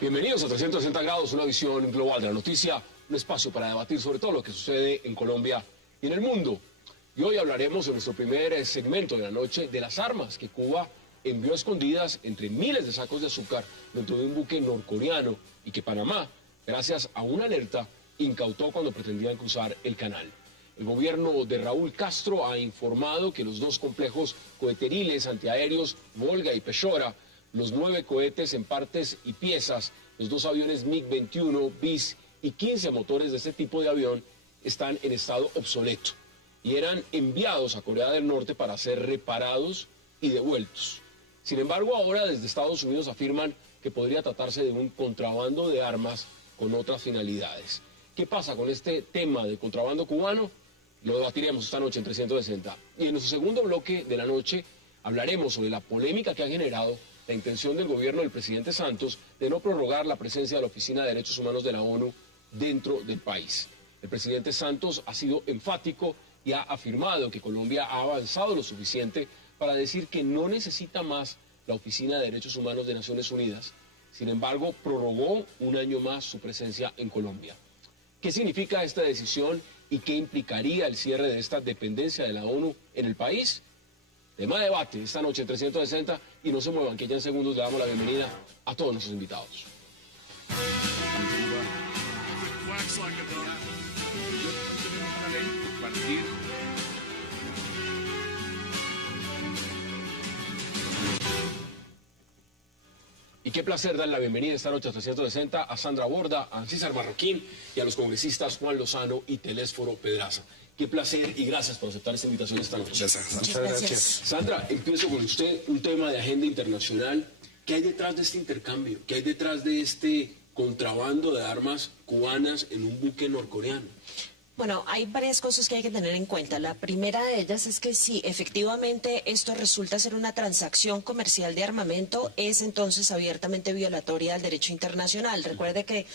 Bienvenidos a 360 grados, una visión global de la noticia, un espacio para debatir sobre todo lo que sucede en Colombia y en el mundo. Y hoy hablaremos en nuestro primer segmento de la noche de las armas que Cuba envió escondidas entre miles de sacos de azúcar dentro de un buque norcoreano y que Panamá, gracias a una alerta, incautó cuando pretendían cruzar el canal. El gobierno de Raúl Castro ha informado que los dos complejos coheteriles antiaéreos Volga y Peshora, los 9 cohetes en partes y piezas, los 2 aviones MiG-21 bis y 15 motores de este tipo de avión están en estado obsoleto y eran enviados a Corea del Norte para ser reparados y devueltos. Sin embargo, ahora desde Estados Unidos afirman que podría tratarse de un contrabando de armas con otras finalidades. ¿Qué pasa con este tema de contrabando cubano? Lo debatiremos esta noche en 360. Y en nuestro segundo bloque de la noche hablaremos sobre la polémica que ha generado la intención del gobierno del presidente Santos de no prorrogar la presencia de la Oficina de Derechos Humanos de la ONU dentro del país. El presidente Santos ha sido enfático y ha afirmado que Colombia ha avanzado lo suficiente para decir que no necesita más la Oficina de Derechos Humanos de Naciones Unidas. Sin embargo, prorrogó un año más su presencia en Colombia. ¿Qué significa esta decisión y qué implicaría el cierre de esta dependencia de la ONU en el país? Tema de debate esta noche en 360 y no se muevan, que ya en segundos le damos la bienvenida a todos nuestros invitados. Y qué placer dar la bienvenida esta noche a 360 a Sandra Borda, a César Marroquín y a los congresistas Juan Lozano y Telésforo Pedraza. Qué placer y gracias por aceptar esta invitación esta noche. Muchas gracias. Sandra, empiezo con usted, un tema de agenda internacional. ¿Qué hay detrás de este intercambio? ¿Qué hay detrás de este contrabando de armas cubanas en un buque norcoreano? Bueno, hay varias cosas que hay que tener en cuenta. La primera de ellas es que si efectivamente esto resulta ser una transacción comercial de armamento, es entonces abiertamente violatoria del derecho internacional. Recuerde que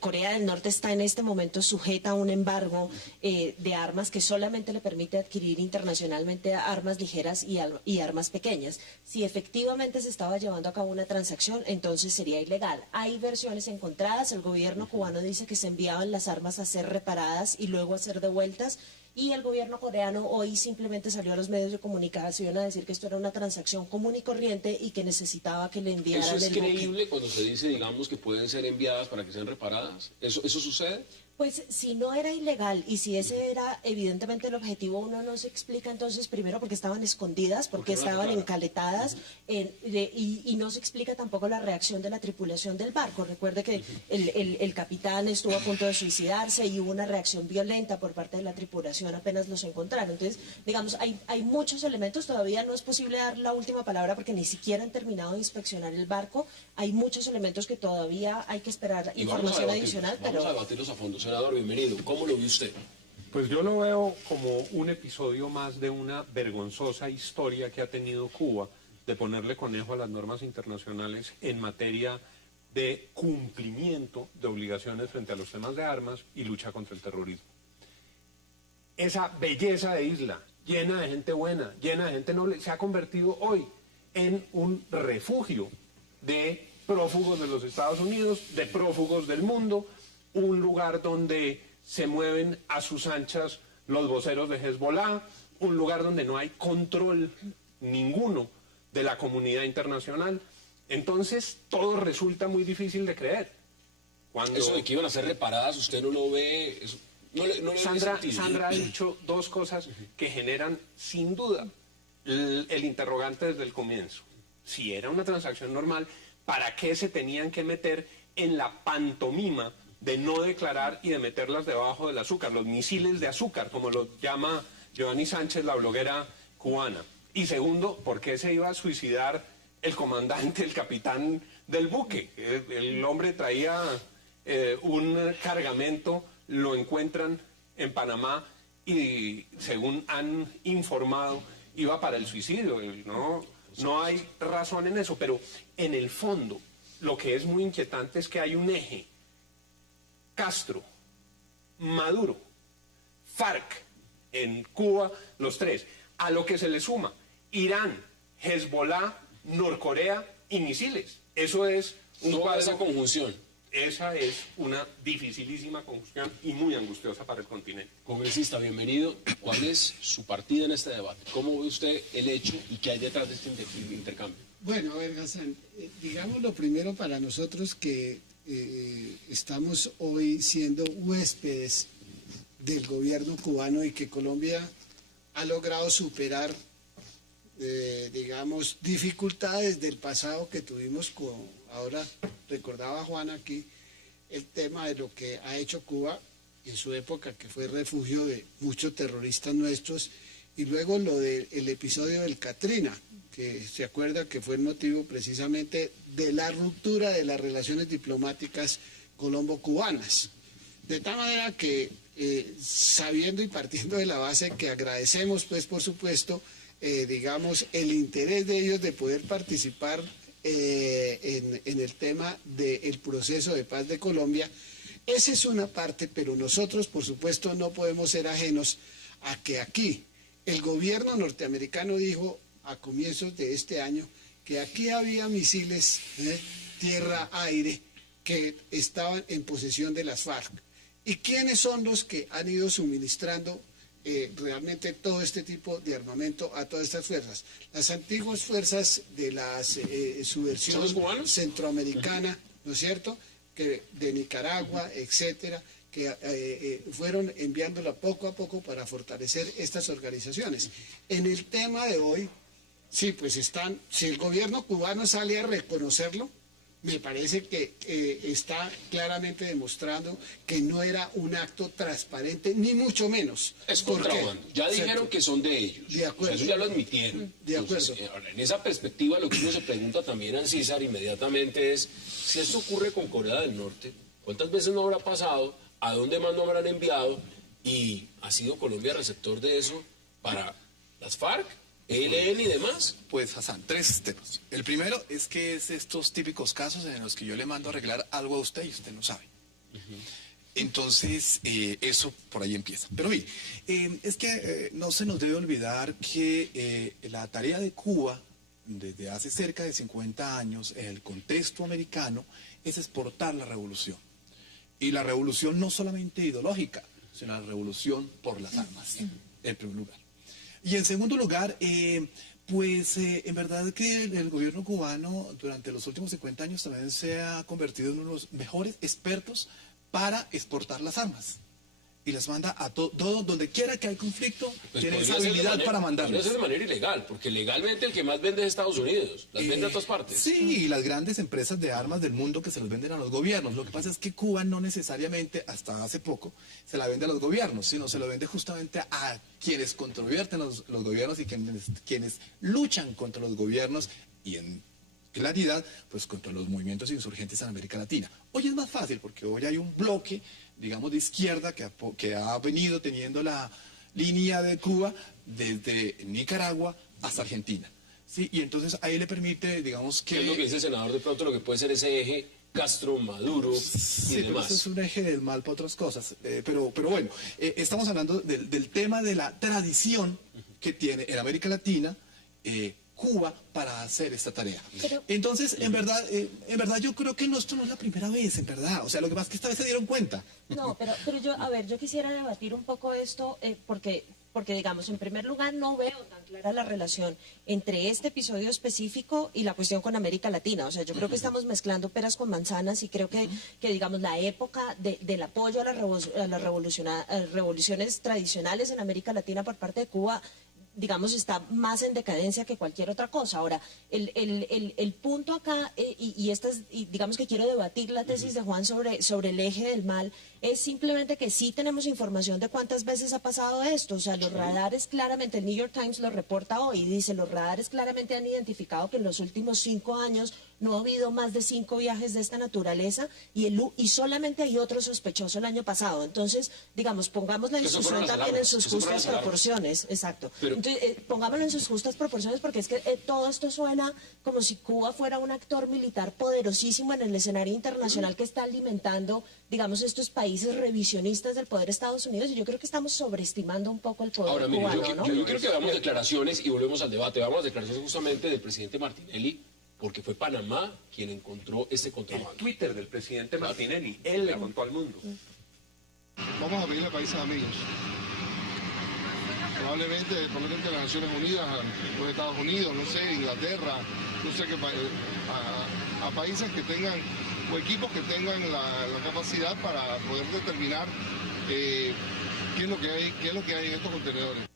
Corea del Norte está en este momento sujeta a un embargo de armas que solamente le permite adquirir internacionalmente armas ligeras y armas pequeñas. Si efectivamente se estaba llevando a cabo una transacción, entonces sería ilegal. Hay versiones encontradas. El gobierno cubano dice que se enviaban las armas a ser reparadas y luego a ser devueltas, y el gobierno coreano hoy simplemente salió a los medios de comunicación a decir que esto era una transacción común y corriente y que necesitaba que le enviaran ¿Eso es el creíble buque. cuando se dice, digamos, que pueden ser enviadas para que sean reparadas? ¿Eso sucede? Pues si no era ilegal y si ese era evidentemente el objetivo, uno no se explica entonces primero porque estaban escondidas, porque estaban encaletadas, y no se explica tampoco la reacción de la tripulación del barco. Recuerde que el capitán estuvo a punto de suicidarse y hubo una reacción violenta por parte de la tripulación apenas los encontraron. Entonces, digamos, hay muchos elementos, todavía no es posible dar la última palabra porque ni siquiera han terminado de inspeccionar el barco. Hay muchos elementos que todavía hay que esperar información adicional. Vamos a debatirlos a fondo. Senador, bienvenido. ¿Cómo lo ve usted? Pues yo lo veo como un episodio más de una vergonzosa historia que ha tenido Cuba de ponerle conejo a las normas internacionales en materia de cumplimiento de obligaciones frente a los temas de armas y lucha contra el terrorismo. Esa belleza de isla, llena de gente buena, llena de gente noble, se ha convertido hoy en un refugio de prófugos de los Estados Unidos, de prófugos del mundo, un lugar donde se mueven a sus anchas los voceros de Hezbollah, un lugar donde no hay control ninguno de la comunidad internacional. Entonces todo resulta muy difícil de creer. Cuando Eso de que iban a ser reparadas, ¿usted no lo ve? No le Sandra ha ve dicho dos cosas que generan sin duda el interrogante desde el comienzo. Si era una transacción normal, ¿para qué se tenían que meter en la pantomima de no declarar y de meterlas debajo del azúcar, los misiles de azúcar, como lo llama Giovanni Sánchez, la bloguera cubana? Y segundo, ¿por qué se iba a suicidar el comandante, el capitán del buque? El hombre traía un cargamento, lo encuentran en Panamá y, según han informado, iba para el suicidio. No hay razón en eso, pero en el fondo lo que es muy inquietante es que hay un eje: Castro, Maduro, FARC en Cuba, los tres, a lo que se le suma Irán, Hezbollah, Norcorea y misiles. Eso es toda esa conjunción. Esa es una dificilísima conjunción y muy angustiosa para el continente. Congresista, bienvenido. ¿Cuál es su partida en este debate? ¿Cómo ve usted el hecho y qué hay detrás de este intercambio? Bueno, a ver, Hassan, digamos lo primero para nosotros que estamos hoy siendo huéspedes del gobierno cubano y que Colombia ha logrado superar, digamos, dificultades del pasado que tuvimos ahora recordaba Juan aquí el tema de lo que ha hecho Cuba en su época, que fue refugio de muchos terroristas nuestros, y luego lo del episodio del Katrina, que se acuerda que fue el motivo precisamente de la ruptura de las relaciones diplomáticas colombo-cubanas. De tal manera que, sabiendo y partiendo de la base que agradecemos, pues, por supuesto, digamos, el interés de ellos de poder participar en el tema del proceso de paz de Colombia, esa es una parte, pero nosotros, por supuesto, no podemos ser ajenos a que aquí el gobierno norteamericano dijo a comienzos de este año que aquí había misiles tierra-aire que estaban en posesión de las FARC. ¿Y quiénes son los que han ido suministrando realmente todo este tipo de armamento a todas estas fuerzas? Las antiguas fuerzas de la subversión centroamericana, ¿no es cierto?, que de Nicaragua, etcétera, que fueron enviándola poco a poco para fortalecer estas organizaciones. En el tema de hoy, sí, pues están, si el gobierno cubano sale a reconocerlo, me parece que está claramente demostrando que no era un acto transparente, ni mucho menos. Es contrabando. Ya dijeron que son de ellos. De acuerdo. Eso ya lo admitieron. De acuerdo. Entonces, en esa perspectiva, lo que uno se pregunta también a César inmediatamente es, si esto ocurre con Corea del Norte, ¿cuántas veces no habrá pasado? ¿A dónde más no habrán enviado? ¿Y ha sido Colombia receptor de eso para las FARC? ¿ELN y demás? Pues, Hassan, tres temas. El primero es que es estos típicos casos en los que yo le mando a arreglar algo a usted y usted no sabe. Entonces, eso por ahí empieza. Pero mire, es que no se nos debe olvidar que la tarea de Cuba, desde hace cerca de 50 años, en el contexto americano, es exportar la revolución. Y la revolución no solamente ideológica, sino la revolución por las armas, en primer lugar. Y en segundo lugar, pues en verdad que el gobierno cubano durante los últimos 50 años también se ha convertido en uno de los mejores expertos para exportar las armas. Y las manda a todo, donde quiera que hay conflicto, Pues tiene esa habilidad para mandarlas. Podría ser de manera ilegal, porque legalmente el que más vende es Estados Unidos, las vende a todas partes. Sí, y las grandes empresas de armas del mundo que se las venden a los gobiernos. Lo que pasa es que Cuba no necesariamente, hasta hace poco, se la vende a los gobiernos, sino se lo vende justamente a quienes controverten los gobiernos y quienes luchan contra los gobiernos y en claridad, pues contra los movimientos insurgentes en América Latina. Hoy es más fácil porque hoy hay un bloque, digamos, de izquierda que ha venido teniendo la línea de Cuba desde Nicaragua hasta Argentina. ¿Sí? Y entonces ahí le permite, digamos, que... ¿Qué es lo que dice el senador de pronto, lo que puede ser ese eje Castro, Maduro Sí, y pero demás? eso es un eje del mal para otras cosas. Pero bueno, estamos hablando del tema de la tradición que tiene en América Latina Cuba para hacer esta tarea. Entonces, en verdad yo creo que esto no es la primera vez, en verdad. O sea, lo que pasa es que esta vez se dieron cuenta. No, pero yo, a ver, yo quisiera debatir un poco esto porque digamos, en primer lugar, no veo tan clara la relación entre este episodio específico y la cuestión con América Latina. O sea, yo creo que estamos mezclando peras con manzanas y creo que digamos, la época del apoyo a las revoluciones tradicionales en América Latina por parte de Cuba, digamos, está más en decadencia que cualquier otra cosa. Ahora, el punto acá, y digamos que quiero debatir la tesis de Juan sobre el eje del mal, es simplemente que sí tenemos información de cuántas veces ha pasado esto. O sea, los radares claramente, el New York Times lo reporta hoy, dice, los radares claramente han identificado que en los últimos 5 años no ha habido más de 5 viajes de esta naturaleza y solamente hay otro sospechoso el año pasado. Entonces, digamos, pongamos la discusión también en sus justas proporciones. Exacto. Entonces, pongámoslo en sus justas proporciones, porque es que todo esto suena como si Cuba fuera un actor militar poderosísimo en el escenario internacional que está alimentando, digamos, estos países revisionistas del poder de Estados Unidos, y yo creo que estamos sobreestimando un poco el poder Ahora, mire, cubano, ¿no? yo creo que veamos declaraciones y volvemos al debate. Veamos las declaraciones justamente del presidente Martinelli, porque fue Panamá quien encontró este contrabando. El Twitter del presidente Martinelli, él le contó al mundo. Vamos a pedirle a países amigos. Probablemente las Naciones Unidas, los Estados Unidos, no sé, Inglaterra, no sé qué a países que tengan, o equipos que tengan la capacidad para poder determinar qué es lo que hay en estos contenedores.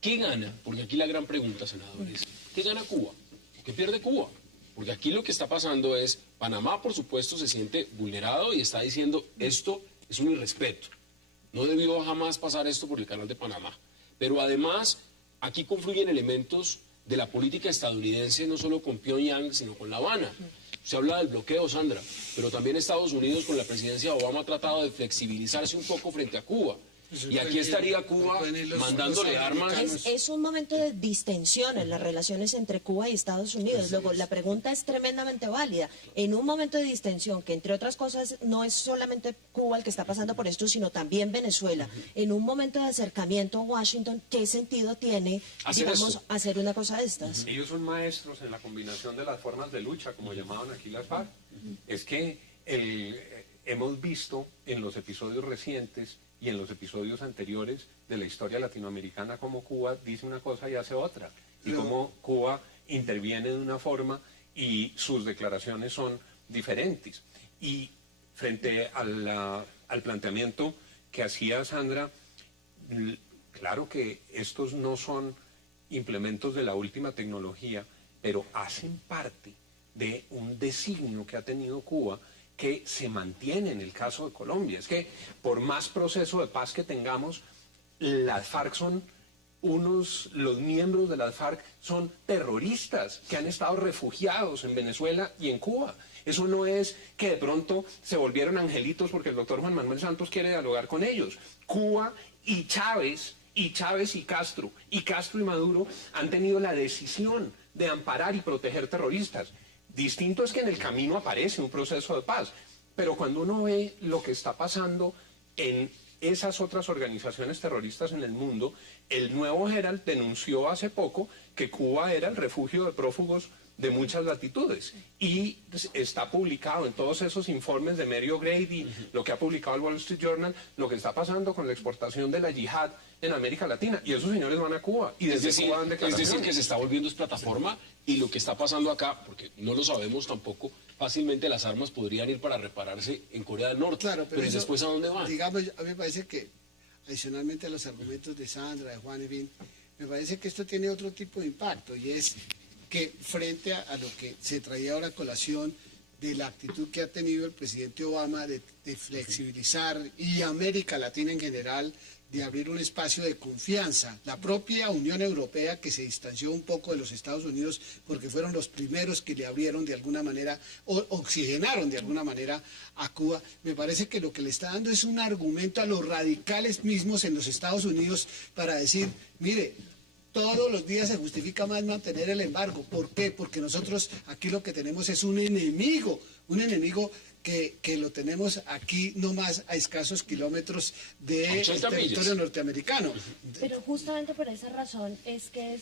¿Qué gana? Porque aquí la gran pregunta, senadores, ¿qué gana Cuba? ¿Qué pierde Cuba? Porque aquí lo que está pasando es, Panamá, por supuesto, se siente vulnerado y está diciendo, esto es un irrespeto. No debió jamás pasar esto por el canal de Panamá. Pero además, aquí confluyen elementos de la política estadounidense, no solo con Pyongyang, sino con La Habana. Se habla del bloqueo, Sandra, pero también Estados Unidos con la presidencia de Obama ha tratado de flexibilizarse un poco frente a Cuba. Y aquí estaría Cuba mandándole armas. Es un momento de distensión en las relaciones entre Cuba y Estados Unidos. Luego, la pregunta es tremendamente válida. En un momento de distensión, que entre otras cosas no es solamente Cuba el que está pasando por esto, sino también Venezuela, en un momento de acercamiento a Washington, ¿qué sentido tiene, digamos, hacer una cosa de estas? Ellos son maestros en la combinación de las formas de lucha, como llamaban aquí las FARC. Es que hemos visto en los episodios recientes y en los episodios anteriores de la historia latinoamericana como Cuba dice una cosa y hace otra, y cómo Cuba interviene de una forma y sus declaraciones son diferentes. Y frente al planteamiento que hacía Sandra, claro que estos no son implementos de la última tecnología, pero hacen parte de un designio que ha tenido Cuba, que se mantiene en el caso de Colombia. Es que por más proceso de paz que tengamos, las FARC son los miembros de las FARC son terroristas que han estado refugiados en Venezuela y en Cuba. Eso no es que de pronto se volvieron angelitos porque el doctor Juan Manuel Santos quiere dialogar con ellos. Cuba y Chávez y Castro y Maduro han tenido la decisión de amparar y proteger terroristas. Distinto es que en el camino aparece un proceso de paz, pero cuando uno ve lo que está pasando en esas otras organizaciones terroristas en el mundo, el Nuevo Herald denunció hace poco que Cuba era el refugio de prófugos de muchas latitudes, y está publicado en todos esos informes de Mary O'Grady, lo que ha publicado el Wall Street Journal, lo que está pasando con la exportación de la yihad en América Latina, y esos señores van a Cuba, y desde Cuba dan declaraciones. Es decir, que se está volviendo plataforma, y lo que está pasando acá, porque no lo sabemos tampoco, fácilmente las armas podrían ir para repararse en Corea del Norte, claro, pero eso, después ¿a dónde van? Digamos, a mí me parece que, adicionalmente a los argumentos de Sandra, de Juan Evin, me parece que esto tiene otro tipo de impacto, y es que frente a lo que se traía ahora a colación de la actitud que ha tenido el presidente Obama de flexibilizar, y América Latina en general, de abrir un espacio de confianza. La propia Unión Europea, que se distanció un poco de los Estados Unidos porque fueron los primeros que le abrieron de alguna manera, o oxigenaron de alguna manera a Cuba, me parece que lo que le está dando es un argumento a los radicales mismos en los Estados Unidos para decir, mire, todos los días se justifica más mantener el embargo. ¿Por qué? Porque nosotros aquí lo que tenemos es un enemigo que lo tenemos aquí nomás a escasos kilómetros del territorio norteamericano. Pero justamente por esa razón es que es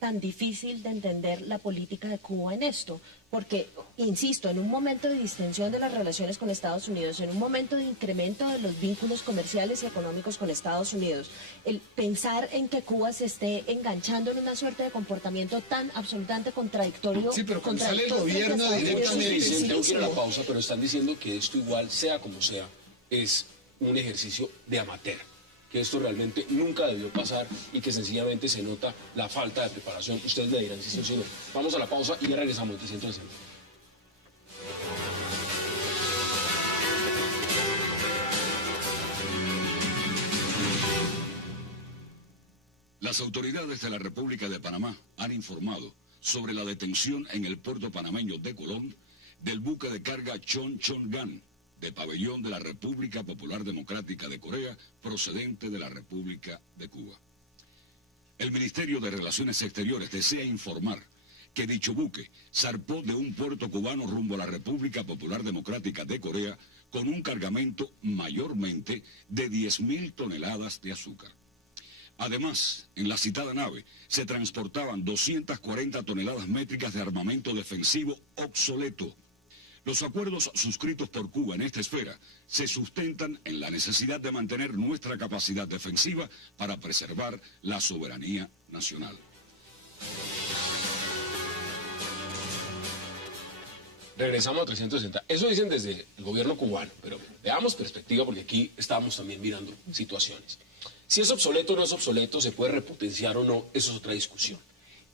tan difícil de entender la política de Cuba en esto, porque, insisto, en un momento de distensión de las relaciones con Estados Unidos, en un momento de incremento de los vínculos comerciales y económicos con Estados Unidos, el pensar en que Cuba se esté enganchando en una suerte de comportamiento tan absolutamente contradictorio. Sí, pero cuando sale el gobierno directamente... Tengo que ir a la pausa, pero están diciendo que esto igual, sea como sea, es un ejercicio de amateur, que esto realmente nunca debió pasar y que sencillamente se nota la falta de preparación. Ustedes me dirán si sí o no. Vamos a la pausa y ya regresamos. Te siento decir. Las autoridades de la República de Panamá han informado sobre la detención en el puerto panameño de Colón del buque de carga Chon Chon-gan, de pabellón de la República Popular Democrática de Corea, procedente de la República de Cuba. El Ministerio de Relaciones Exteriores desea informar que dicho buque zarpó de un puerto cubano rumbo a la República Popular Democrática de Corea con un cargamento mayormente de 10.000 toneladas de azúcar. Además, en la citada nave se transportaban 240 toneladas métricas de armamento defensivo obsoleto. Los acuerdos suscritos por Cuba en esta esfera se sustentan en la necesidad de mantener nuestra capacidad defensiva para preservar la soberanía nacional. Regresamos a 360. Eso dicen desde el gobierno cubano, pero veamos perspectiva porque aquí estamos también mirando situaciones. Si es obsoleto o no es obsoleto, se puede repotenciar o no, eso es otra discusión.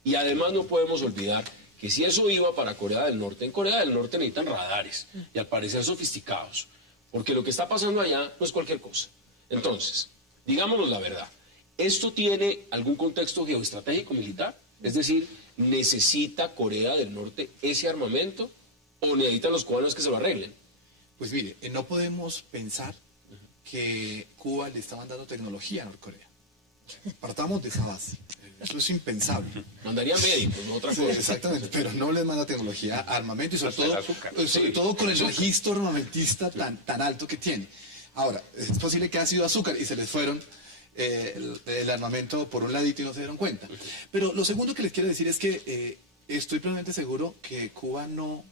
Y además no podemos olvidar que si eso iba para Corea del Norte, en Corea del Norte necesitan radares y al parecer sofisticados, porque lo que está pasando allá no es cualquier cosa. Entonces, digámonos la verdad, ¿esto tiene algún contexto geoestratégico militar? Es decir, ¿necesita Corea del Norte ese armamento o necesitan los cubanos que se lo arreglen? Pues mire, no podemos pensar que Cuba le estaban dando tecnología a Norcorea. Partamos de esa base. Eso es impensable. Mandaría médicos, no otra Sí, cosa. exactamente, pero no les manda tecnología, armamento y sobre todo con el registro armamentista tan alto que tiene. Ahora, es posible que ha sido azúcar y se les fueron el armamento por un ladito y no se dieron cuenta. Pero lo segundo que les quiero decir es que estoy plenamente seguro que Cuba no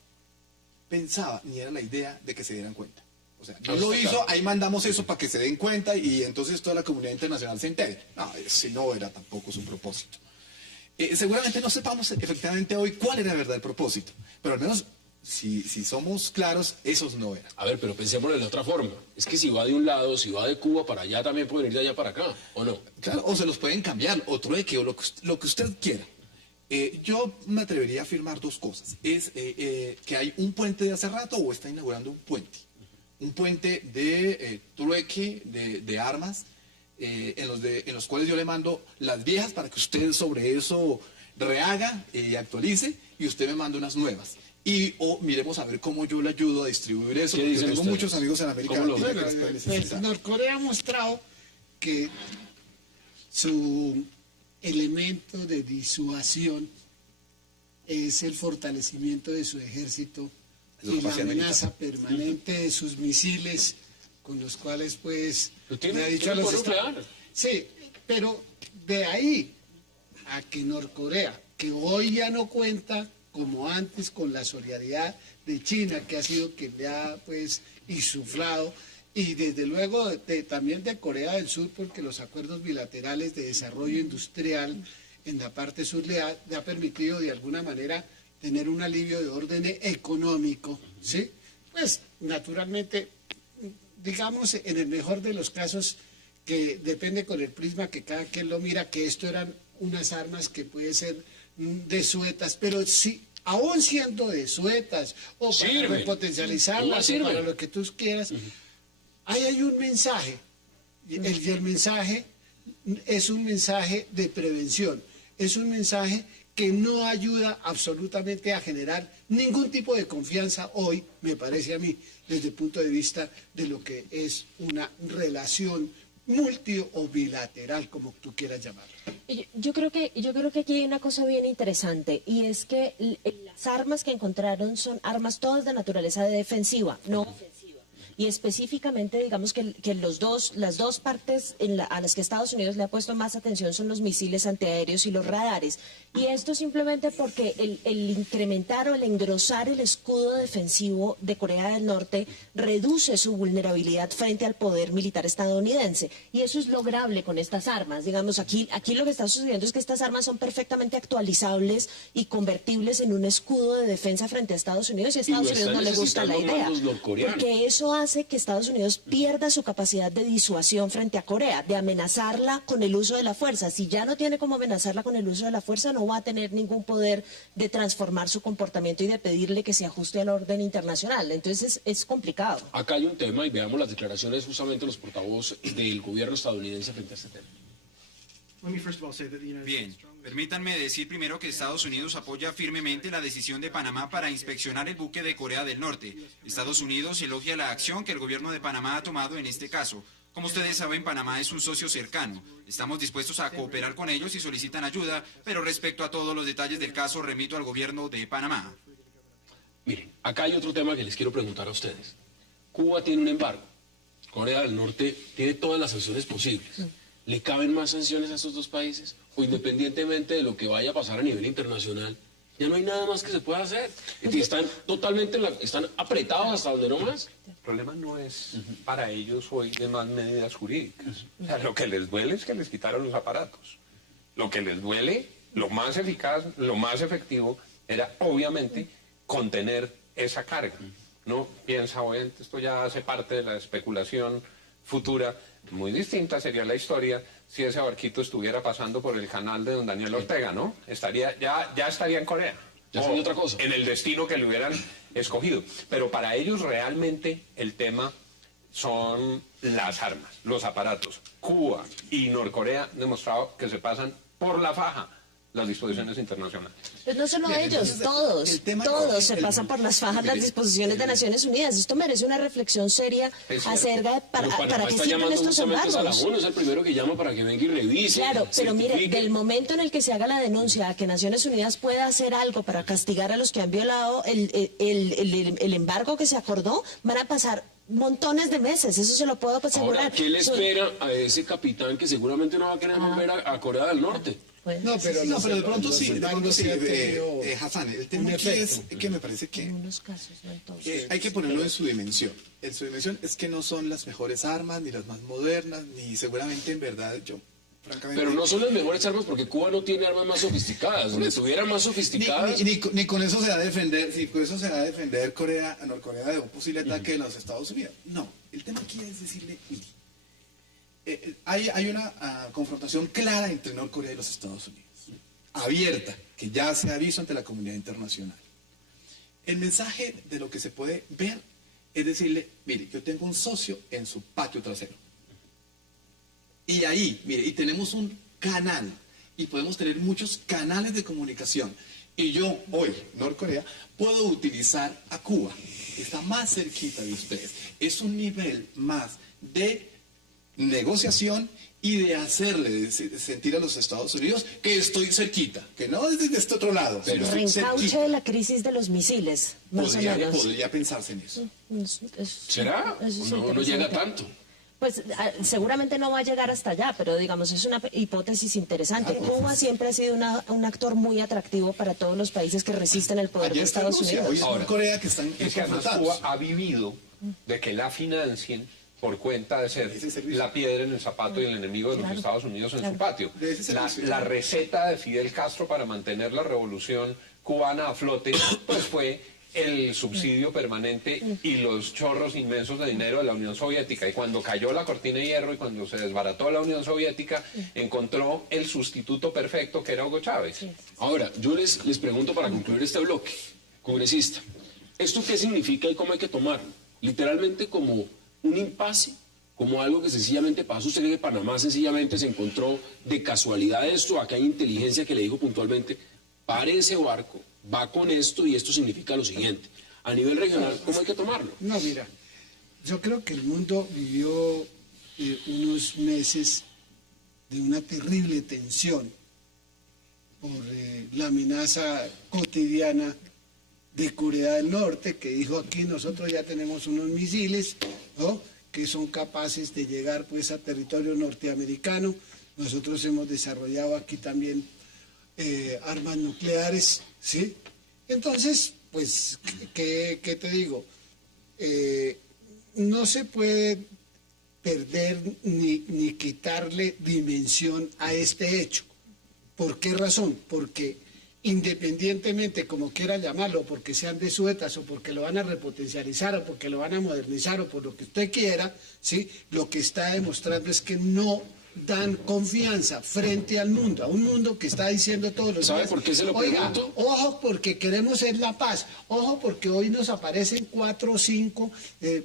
pensaba ni era la idea de que se dieran cuenta. O sea, no lo hizo, ahí mandamos eso para que se den cuenta y entonces toda la comunidad internacional se entere. No, ese no era tampoco su propósito. Seguramente no sepamos efectivamente hoy cuál era el verdadero propósito, pero al menos si somos claros, esos no eran. A ver, pero pensémoslo de la otra forma. Es que si va de un lado, si va de Cuba para allá, también pueden ir de allá para acá, ¿o no? Claro, o se los pueden cambiar, o trueque, o lo que usted quiera. Yo me atrevería a afirmar dos cosas. Es que hay un puente de hace rato o está inaugurando un puente. Un puente de trueque, de armas, en los cuales yo le mando las viejas para que usted sobre eso rehaga y actualice, y usted me manda unas nuevas. O miremos a ver cómo yo le ayudo a distribuir eso, porque tengo ustedes? muchos amigos en América ¿Cómo lo Latina ven? que les pueden Pues necesitar. Norcorea ha mostrado que su elemento de disuasión es el fortalecimiento de su ejército y la amenaza permanente de sus misiles, con los cuales pues le ha dicho a los Estados. Sí, pero de ahí a que Norcorea, que hoy ya no cuenta como antes con la solidaridad de China, que ha sido quien le ha pues insuflado, y desde luego también de Corea del Sur, porque los acuerdos bilaterales de desarrollo industrial en la parte sur le ha permitido de alguna manera tener un alivio de orden económico, ¿sí? Pues naturalmente, digamos, en el mejor de los casos, que depende con el prisma que cada quien lo mira, que esto eran unas armas que pueden ser desuetas, pero sí, aún siendo desuetas, o para potencializarlas, o para lo que tú quieras, ahí hay un mensaje, y el mensaje es un mensaje de prevención, es un mensaje que no ayuda absolutamente a generar ningún tipo de confianza hoy, me parece a mí, desde el punto de vista de lo que es una relación multi o bilateral, como tú quieras llamarlo. Yo creo que aquí hay una cosa bien interesante, y es que las armas que encontraron son armas todas de naturaleza defensiva, no ofensiva. Y específicamente, digamos que las dos partes a las que Estados Unidos le ha puesto más atención son los misiles antiaéreos y los radares. Y esto simplemente porque el incrementar o el engrosar el escudo defensivo de Corea del Norte reduce su vulnerabilidad frente al poder militar estadounidense. Y eso es lograble con estas armas. Digamos, aquí lo que está sucediendo es que estas armas son perfectamente actualizables y convertibles en un escudo de defensa frente a Estados Unidos, y a Estados Unidos no le gusta la idea. Porque eso hace que Estados Unidos pierda su capacidad de disuasión frente a Corea, de amenazarla con el uso de la fuerza. Si ya no tiene cómo amenazarla con el uso de la fuerza, no va a tener ningún poder de transformar su comportamiento y de pedirle que se ajuste al orden internacional. Entonces es complicado. Acá hay un tema, y veamos las declaraciones justamente de los portavoces del gobierno estadounidense frente a este tema. Bien, permítanme decir primero que Estados Unidos apoya firmemente la decisión de Panamá para inspeccionar el buque de Corea del Norte. Estados Unidos elogia la acción que el gobierno de Panamá ha tomado en este caso. Como ustedes saben, Panamá es un socio cercano. Estamos dispuestos a cooperar con ellos si solicitan ayuda, pero respecto a todos los detalles del caso, remito al gobierno de Panamá. Miren, acá hay otro tema que les quiero preguntar a ustedes. Cuba tiene un embargo. Corea del Norte tiene todas las sanciones posibles. ¿Le caben más sanciones a estos dos países? O independientemente de lo que vaya a pasar a nivel internacional, ya no hay nada más que se pueda hacer. Están totalmente, están apretados hasta donde no más. El problema no es para ellos hoy de más medidas jurídicas. O sea, lo que les duele es que les quitaron los aparatos. Lo que les duele, lo más eficaz, lo más efectivo, era obviamente contener esa carga. No piensa, oye, esto ya hace parte de la especulación futura. Muy distinta sería la historia si ese barquito estuviera pasando por el canal de don Daniel Ortega, ¿no? Ya estaría en Corea. Ya sería otra cosa. En el destino que le hubieran escogido. Pero para ellos realmente el tema son las armas, los aparatos. Cuba y Norcorea han demostrado que se pasan por la faja las disposiciones internacionales. Pues no solo ellos, todos se pasan por las fajas las disposiciones de Naciones Unidas. Esto merece una reflexión seria acerca de para qué sirven estos embargos. A la ONU es el primero que llama para que venga y revise. Claro, pero mire, del momento en el que se haga la denuncia a que Naciones Unidas pueda hacer algo para castigar a los que han violado el embargo que se acordó, van a pasar montones de meses, eso se lo puedo asegurar. Ahora, ¿qué le espera a ese capitán que seguramente no va a querer volver a Corea del Norte? Pues, No, pero de pronto sí, Hassan, el tema aquí es que me parece que en unos casos, no en todos. hay que ponerlo en su dimensión. En su dimensión es que no son las mejores armas, ni las más modernas, ni seguramente en verdad francamente... Pero no son las mejores armas porque Cuba no tiene armas más sofisticadas. Si tuvieran más sofisticadas... Ni con eso se va a defender, Norcorea de un posible ataque de los Estados Unidos. No, el tema aquí es decirle... Hay una confrontación clara entre Norcorea y los Estados Unidos, abierta, que ya se ha visto ante la comunidad internacional. El mensaje de lo que se puede ver es decirle, mire, yo tengo un socio en su patio trasero. Y ahí, mire, y tenemos un canal, y podemos tener muchos canales de comunicación. Y yo, hoy, Norcorea, puedo utilizar a Cuba, que está más cerquita de ustedes. Es un nivel más de negociación y de hacerle sentir a los Estados Unidos que estoy cerquita, que no es desde este otro lado. Pero el reencauche de la crisis de los misiles, más o menos. Podría pensarse en eso. ¿Será? No llega tanto. Pues seguramente no va a llegar hasta allá, pero digamos, es una hipótesis interesante. Cuba siempre ha sido un actor muy atractivo para todos los países que resisten el poder de Estados Unidos. Ahora, Corea que están es que además Cuba ha vivido de que la financien por cuenta de ser la piedra en el zapato y el enemigo de los Estados Unidos en su patio. La receta de Fidel Castro para mantener la revolución cubana a flote, pues fue el subsidio permanente y los chorros inmensos de dinero de la Unión Soviética. Y cuando cayó la cortina de hierro y cuando se desbarató la Unión Soviética, encontró el sustituto perfecto que era Hugo Chávez. Ahora, yo les pregunto para concluir este bloque, congresista, ¿esto qué significa y cómo hay que tomarlo? Literalmente como un impasse, como algo que sencillamente pasó. Usted cree que Panamá sencillamente se encontró de casualidad esto, acá hay inteligencia que le dijo puntualmente, pare ese barco, va con esto y esto significa lo siguiente. A nivel regional, ¿cómo hay que tomarlo? No, mira, yo creo que el mundo vivió unos meses de una terrible tensión por la amenaza cotidiana de Corea del Norte, que dijo aquí nosotros ya tenemos unos misiles, ¿no?, que son capaces de llegar pues a territorio norteamericano. Nosotros hemos desarrollado aquí también armas nucleares, ¿sí? Entonces, pues, ¿qué te digo? No se puede perder ni quitarle dimensión a este hecho. ¿Por qué razón? Porque independientemente, como quiera llamarlo, porque sean desuetas o porque lo van a repotencializar o porque lo van a modernizar o por lo que usted quiera, ¿sí?, lo que está demostrando es que no dan confianza frente al mundo, a un mundo que está diciendo todos los días. ¿Sabe por qué se lo pregunto? Ojo, porque queremos es la paz. Ojo, porque hoy nos aparecen 4 o 5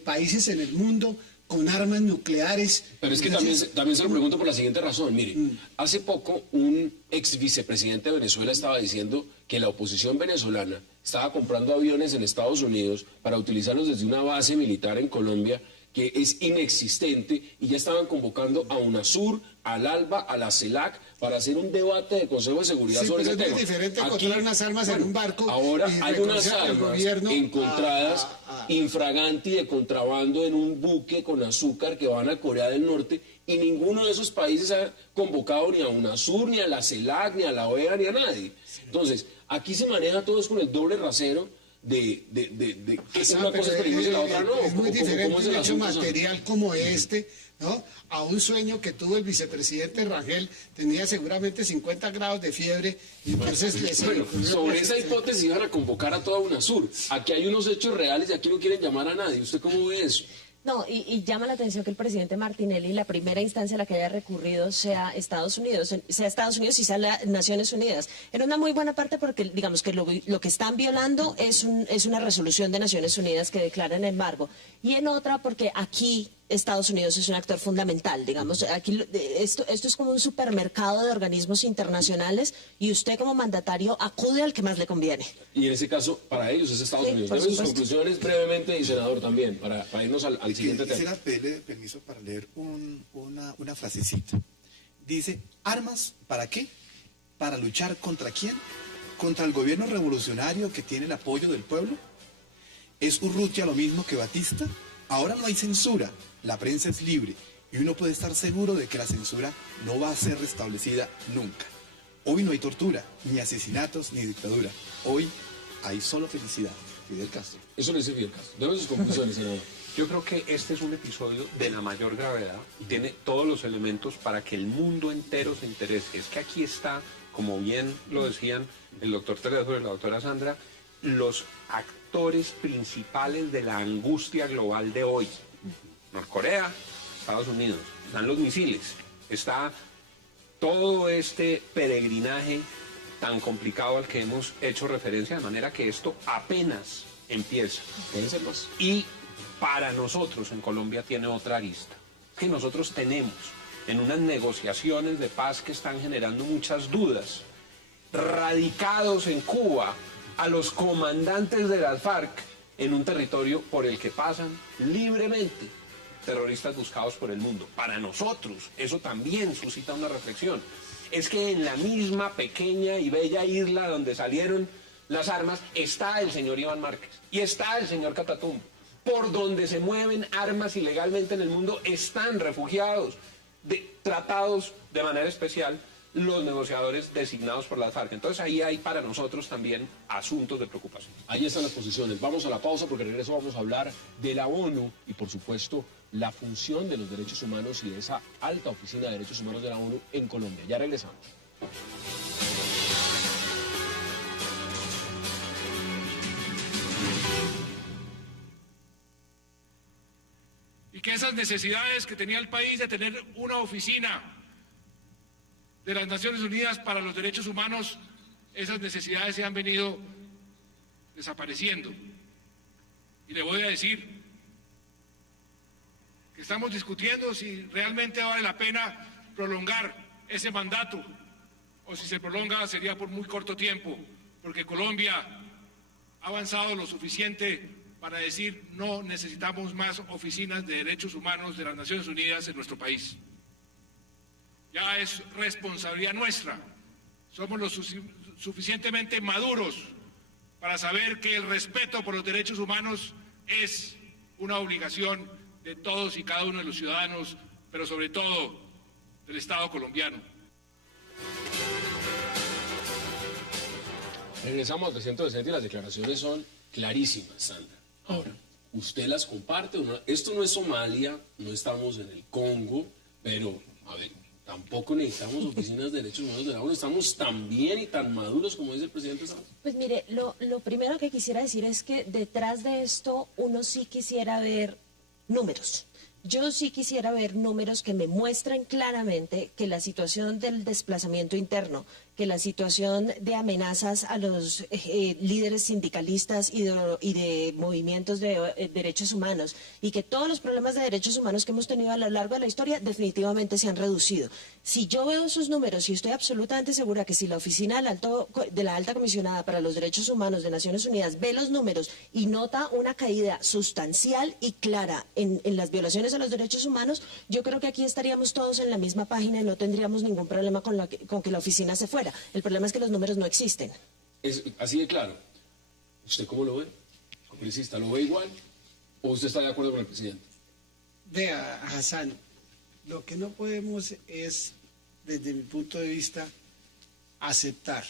países en el mundo con armas nucleares. Pero es que también se lo pregunto por la siguiente razón. Mire, hace poco un ex vicepresidente de Venezuela estaba diciendo que la oposición venezolana estaba comprando aviones en Estados Unidos para utilizarlos desde una base militar en Colombia que es inexistente, y ya estaban convocando a UNASUR, al ALBA, a la CELAC, para hacer un debate de Consejo de Seguridad sobre ese tema. Es muy diferente encontrar unas armas en un barco. Ahora hay unas armas encontradas infraganti de contrabando en un buque con azúcar que van a Corea del Norte, y ninguno de esos países ha convocado ni a UNASUR, ni a la CELAC, ni a la OEA, ni a nadie. Entonces, aquí se maneja todo con el doble rasero de que una cosa es peligrosa y la otra no. Es muy diferente un hecho material como este, ¿no?, a un sueño que tuvo el vicepresidente Rangel. Tenía seguramente 50 grados de fiebre, y entonces sobre esa hipótesis iban a convocar a toda UNASUR. Aquí hay unos hechos reales y aquí no quieren llamar a nadie. ¿Usted cómo ve eso? No, y llama la atención que el presidente Martinelli, la primera instancia a la que haya recurrido sea Estados Unidos y sea las Naciones Unidas. En una muy buena parte porque, digamos, que lo que están violando es una resolución de Naciones Unidas que declara el embargo. Y en otra porque aquí Estados Unidos es un actor fundamental, digamos. Aquí esto es como un supermercado de organismos internacionales, y usted como mandatario acude al que más le conviene. Y en ese caso, para ellos es Estados Unidos. Deme sus conclusiones brevemente, y senador también, para irnos al siguiente tema. Quisiera pedirle permiso para leer una frasecita. Dice: ¿armas para qué? ¿Para luchar contra quién? ¿Contra el gobierno revolucionario que tiene el apoyo del pueblo? ¿Es Urrutia lo mismo que Batista? Ahora no hay censura, la prensa es libre, y uno puede estar seguro de que la censura no va a ser restablecida nunca. Hoy no hay tortura, ni asesinatos, ni dictadura. Hoy hay solo felicidad. Fidel Castro. Eso lo dice Fidel Castro. Dame sus conclusiones, senador. Yo creo que este es un episodio de la mayor gravedad y tiene todos los elementos para que el mundo entero se interese. Es que aquí está, como bien lo decían el doctor Tereso y la doctora Sandra, los actores principales de la angustia global de hoy. Norcorea, Estados Unidos, están los misiles, está todo este peregrinaje tan complicado al que hemos hecho referencia, de manera que esto apenas empieza. Y para nosotros en Colombia tiene otra arista, que nosotros tenemos en unas negociaciones de paz que están generando muchas dudas, radicados en Cuba, a los comandantes de las FARC en un territorio por el que pasan libremente terroristas buscados por el mundo. Para nosotros eso también suscita una reflexión. Es que en la misma pequeña y bella isla donde salieron las armas está el señor Iván Márquez y está el señor Catatumbo. Por donde se mueven armas ilegalmente en el mundo están refugiados, tratados de manera especial los negociadores designados por las FARC. Entonces ahí hay para nosotros también asuntos de preocupación. Ahí están las posiciones. Vamos a la pausa, porque regreso vamos a hablar de la ONU y, por supuesto, la función de los derechos humanos y de esa alta oficina de derechos humanos de la ONU en Colombia. Ya regresamos. Y que esas necesidades que tenía el país de tener una oficina de las Naciones Unidas para los Derechos Humanos, esas necesidades se han venido desapareciendo. Y le voy a decir que estamos discutiendo si realmente vale la pena prolongar ese mandato, o si se prolonga sería por muy corto tiempo, porque Colombia ha avanzado lo suficiente para decir: no necesitamos más oficinas de derechos humanos de las Naciones Unidas en nuestro país. Ya es responsabilidad nuestra. Somos lo suficientemente maduros para saber que el respeto por los derechos humanos es una obligación de todos y cada uno de los ciudadanos, pero sobre todo del Estado colombiano. Regresamos al 360 y las declaraciones son clarísimas, Sandra. Ahora, ¿usted las comparte o no? Esto no es Somalia, no estamos en el Congo, pero, a ver, tampoco necesitamos oficinas de derechos humanos de la ONU. Estamos tan bien y tan maduros como dice el presidente Santos. Pues mire, lo primero que quisiera decir es que detrás de esto uno sí quisiera ver números. Yo sí quisiera ver números que me muestren claramente que la situación del desplazamiento interno que la situación de amenazas a los líderes sindicalistas y de movimientos de derechos humanos, y que todos los problemas de derechos humanos que hemos tenido a lo largo de la historia definitivamente se han reducido. Si yo veo sus números, y estoy absolutamente segura que si la oficina de la Alta Comisionada para los Derechos Humanos de Naciones Unidas ve los números y nota una caída sustancial y clara en las violaciones a los derechos humanos, yo creo que aquí estaríamos todos en la misma página y no tendríamos ningún problema con que la oficina se fuera. El problema es que los números no existen. Es así de claro. ¿Usted cómo lo ve? Congresista, ¿lo ve igual o usted está de acuerdo con el presidente? Vea, Hassan, lo que no podemos es, desde mi punto de vista, aceptar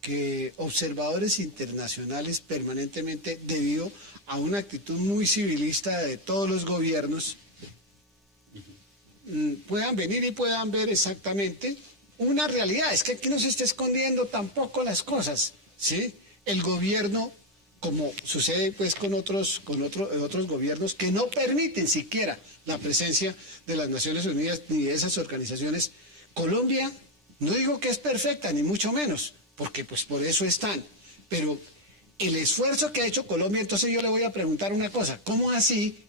que observadores internacionales permanentemente, debido a una actitud muy civilista de todos los gobiernos, puedan venir y puedan ver exactamente una realidad. Es que aquí no se está escondiendo tampoco las cosas, ¿sí? El gobierno, como sucede pues con otros gobiernos que no permiten siquiera la presencia de las Naciones Unidas ni de esas organizaciones. Colombia, no digo que es perfecta, ni mucho menos, porque pues por eso están, pero el esfuerzo que ha hecho Colombia, entonces yo le voy a preguntar una cosa: ¿cómo así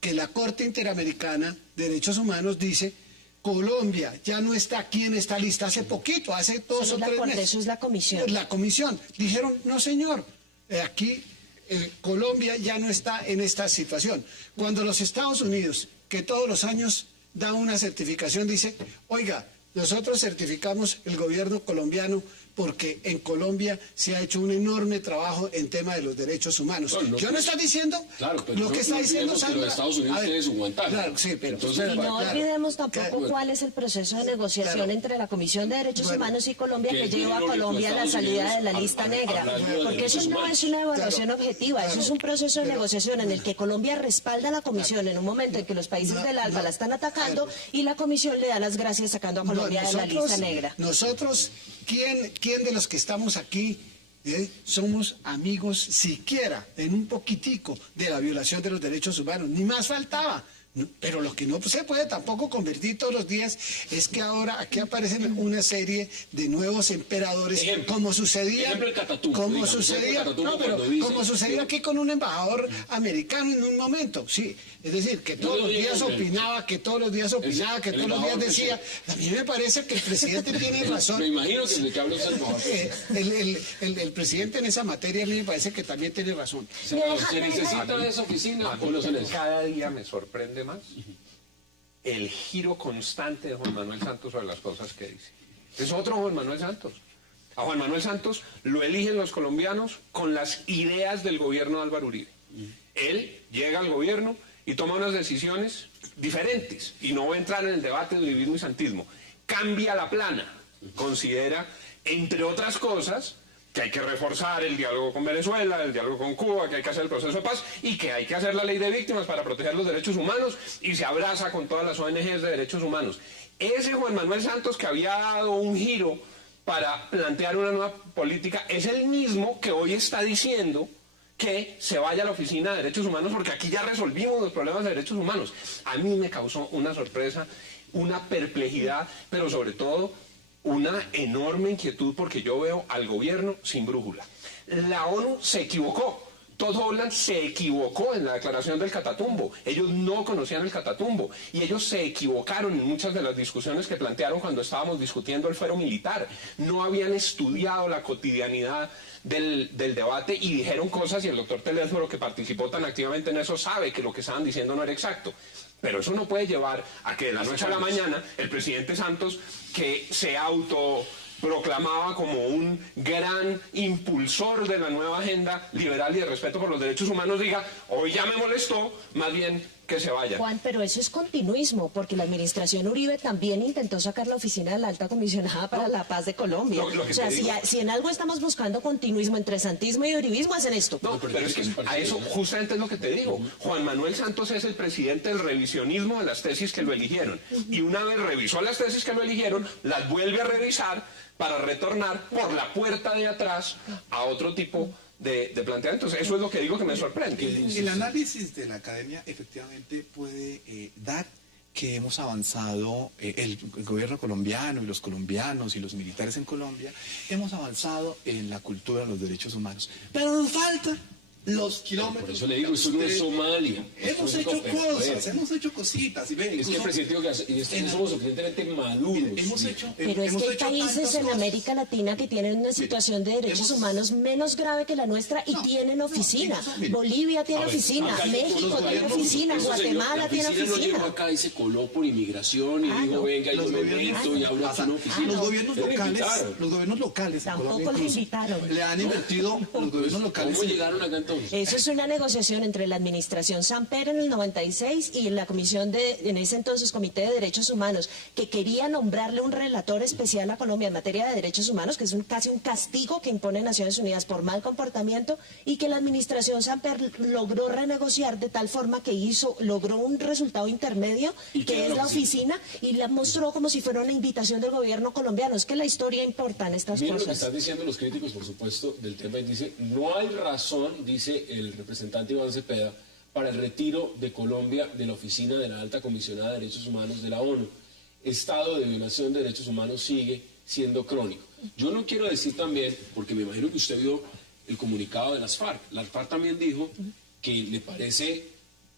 que la Corte Interamericana de Derechos Humanos dice Colombia ya no está aquí en esta lista? Hace poquito, hace 2 o 3 meses. Eso es la comisión. La comisión. Dijeron, no señor, aquí Colombia ya no está en esta situación. Cuando los Estados Unidos, que todos los años da una certificación, dice, oiga, nosotros certificamos el gobierno colombiano porque en Colombia se ha hecho un enorme trabajo en tema de los derechos humanos. No, yo no estoy diciendo lo que está diciendo Sandra. Los Estados Unidos tienen su Guantánamo. Claro, sí, pero entonces, y no olvidemos tampoco cuál es el proceso de negociación entre la Comisión de Derechos Humanos y Colombia que lleva a Colombia a la salida de la lista negra. Porque eso no es una evaluación objetiva, eso es un proceso de negociación en el que Colombia respalda a la Comisión en un momento en que los países del ALBA la están atacando y la Comisión le da las gracias sacando a Colombia de la lista negra. Nosotros, ¿quién de los que estamos aquí somos amigos siquiera en un poquitico de la violación de los derechos humanos? Ni más faltaba. Pero lo que no se puede tampoco convertir todos los días es que ahora aquí aparecen una serie de nuevos emperadores, como sucedía aquí con un embajador americano en un momento, sí, es decir, que todos los días opinaba, que todos los días decía. A mí me parece que el presidente tiene razón. Me imagino que el que habla es el presidente en esa materia a mí me parece que también tiene razón. ¿Se necesita de esa oficina o no se necesita? Cada día me sorprende más el giro constante de Juan Manuel Santos sobre las cosas que dice. Es otro Juan Manuel Santos. A Juan Manuel Santos lo eligen los colombianos con las ideas del gobierno de Álvaro Uribe. Él llega al gobierno y toma unas decisiones diferentes, y no voy a entrar en el debate de uribismo y santismo. Cambia la plana, considera, entre otras cosas, que hay que reforzar el diálogo con Venezuela, el diálogo con Cuba, que hay que hacer el proceso de paz y que hay que hacer la ley de víctimas para proteger los derechos humanos, y se abraza con todas las ONGs de derechos humanos. Ese Juan Manuel Santos que había dado un giro para plantear una nueva política es el mismo que hoy está diciendo que se vaya a la Oficina de Derechos Humanos porque aquí ya resolvimos los problemas de derechos humanos. A mí me causó una sorpresa, una perplejidad, pero sobre todo una enorme inquietud porque yo veo al gobierno sin brújula. La ONU se equivocó. Todd Holland se equivocó en la declaración del Catatumbo. Ellos no conocían el Catatumbo y ellos se equivocaron en muchas de las discusiones que plantearon cuando estábamos discutiendo el fuero militar. No habían estudiado la cotidianidad del debate y dijeron cosas, y el doctor Telésforo, que participó tan activamente en eso, sabe que lo que estaban diciendo no era exacto. Pero eso no puede llevar a que de la noche a la mañana el presidente Santos, que se autoproclamaba como un gran impulsor de la nueva agenda liberal y de respeto por los derechos humanos, diga, hoy ya me molestó, más bien que se vaya. Juan, pero eso es continuismo, porque la administración Uribe también intentó sacar la oficina de la Alta Comisionada para la Paz de Colombia. O sea, si en algo estamos buscando continuismo entre santismo y uribismo, es en esto. No, pero es que a eso justamente es lo que te digo. Juan Manuel Santos es el presidente del revisionismo de las tesis que lo eligieron. Y una vez revisó las tesis que lo eligieron, las vuelve a revisar para retornar por la puerta de atrás a otro tipo de planteamientos. Eso es lo que digo que me sorprende. El análisis de la academia efectivamente puede dar que hemos avanzado, el gobierno colombiano y los colombianos y los militares en Colombia, hemos avanzado en la cultura de los derechos humanos. Pero nos falta los kilómetros. Por eso le digo, eso no es Somalia. Hemos hecho cosas, hemos hecho cositas. Y ve, es que el presidente dijo que somos suficientemente maduros. Hemos hecho, pero es que hay países en cosas. América Latina que tienen una situación de derechos humanos menos grave que la nuestra y tienen oficina. Bolivia tiene oficina, México tiene oficina, Guatemala tiene oficina. No llegó oficina. acá y se coló por inmigración y dijo, venga, yo me meto y abro aquí una oficina. Los gobiernos locales tampoco le invitaron. Le han invertido, los gobiernos locales. ¿Cómo llegaron acá entonces? Eso es una negociación entre la administración Samper en el 96 y la comisión en ese entonces Comité de Derechos Humanos, que quería nombrarle un relator especial a Colombia en materia de derechos humanos, que es casi un castigo que impone Naciones Unidas por mal comportamiento, y que la administración Samper logró renegociar de tal forma que logró un resultado intermedio, que es la oficina, y la mostró como si fuera una invitación del gobierno colombiano. Es que la historia importa en estas Miren cosas. lo que están diciendo los críticos, por supuesto, del tema, y dice, no hay razón, dice el representante Iván Cepeda, para el retiro de Colombia de la oficina de la Alta Comisionada de Derechos Humanos de la ONU. Estado de violación de derechos humanos sigue siendo crónico. Yo no quiero decir también, porque me imagino que usted vio el comunicado de las FARC. Las FARC también dijo que le parece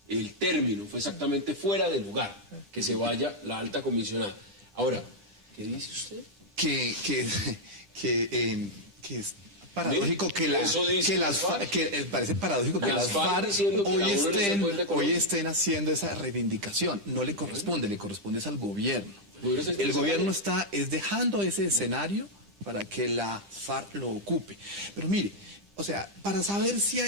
el término, fue exactamente fuera de lugar, que se vaya la Alta Comisionada. Ahora, ¿qué dice usted? Que es paradójico parece paradójico que las FARC hoy estén haciendo esa reivindicación. No le corresponde es al gobierno. El gobierno está dejando ese escenario para que la FARC lo ocupe. Pero mire, o sea, para saber si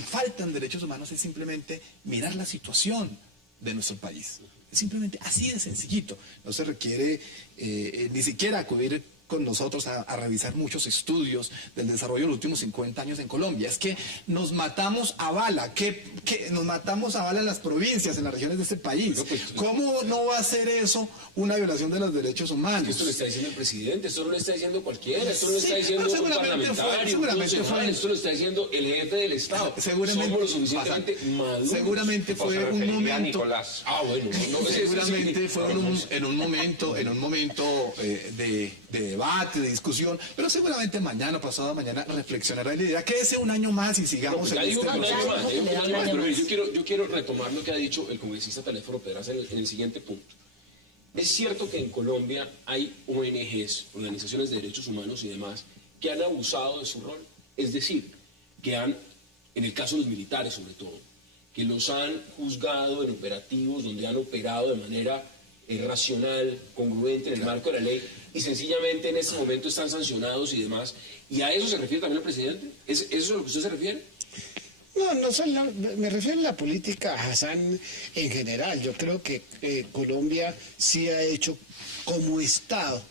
faltan derechos humanos es simplemente mirar la situación de nuestro país. Es simplemente así de sencillito. No se requiere ni siquiera acudir con nosotros a revisar muchos estudios del desarrollo de los últimos 50 años en Colombia. Es que nos matamos a bala, nos matamos a bala en las provincias, en las regiones de este país. No, pues, ¿cómo no va a ser eso una violación de los derechos humanos? Esto lo está diciendo el presidente, esto no lo está diciendo cualquiera, esto no lo está diciendo un parlamentario, esto lo está diciendo el jefe del Estado. Seguramente, somos lo suficientemente maduros. Seguramente fue un momento. Seguramente fue en un momento de debate, de discusión, pero seguramente mañana, pasado mañana, reflexionará la idea. Quédese un año más y sigamos en este proceso. Yo quiero retomar lo que ha dicho el congresista Teléfono Pedraza en el siguiente punto. Es cierto que en Colombia hay ONGs, organizaciones de derechos humanos y demás, que han abusado de su rol. Es decir, que en el caso de los militares sobre todo, que los han juzgado en operativos donde han operado de manera racional, congruente en el marco de la ley, y sencillamente en este momento están sancionados y demás. ¿Y a eso se refiere también el presidente? ¿Eso es a lo que usted se refiere? Me refiero a la política, Hassan, en general. Yo creo que Colombia sí ha hecho como Estado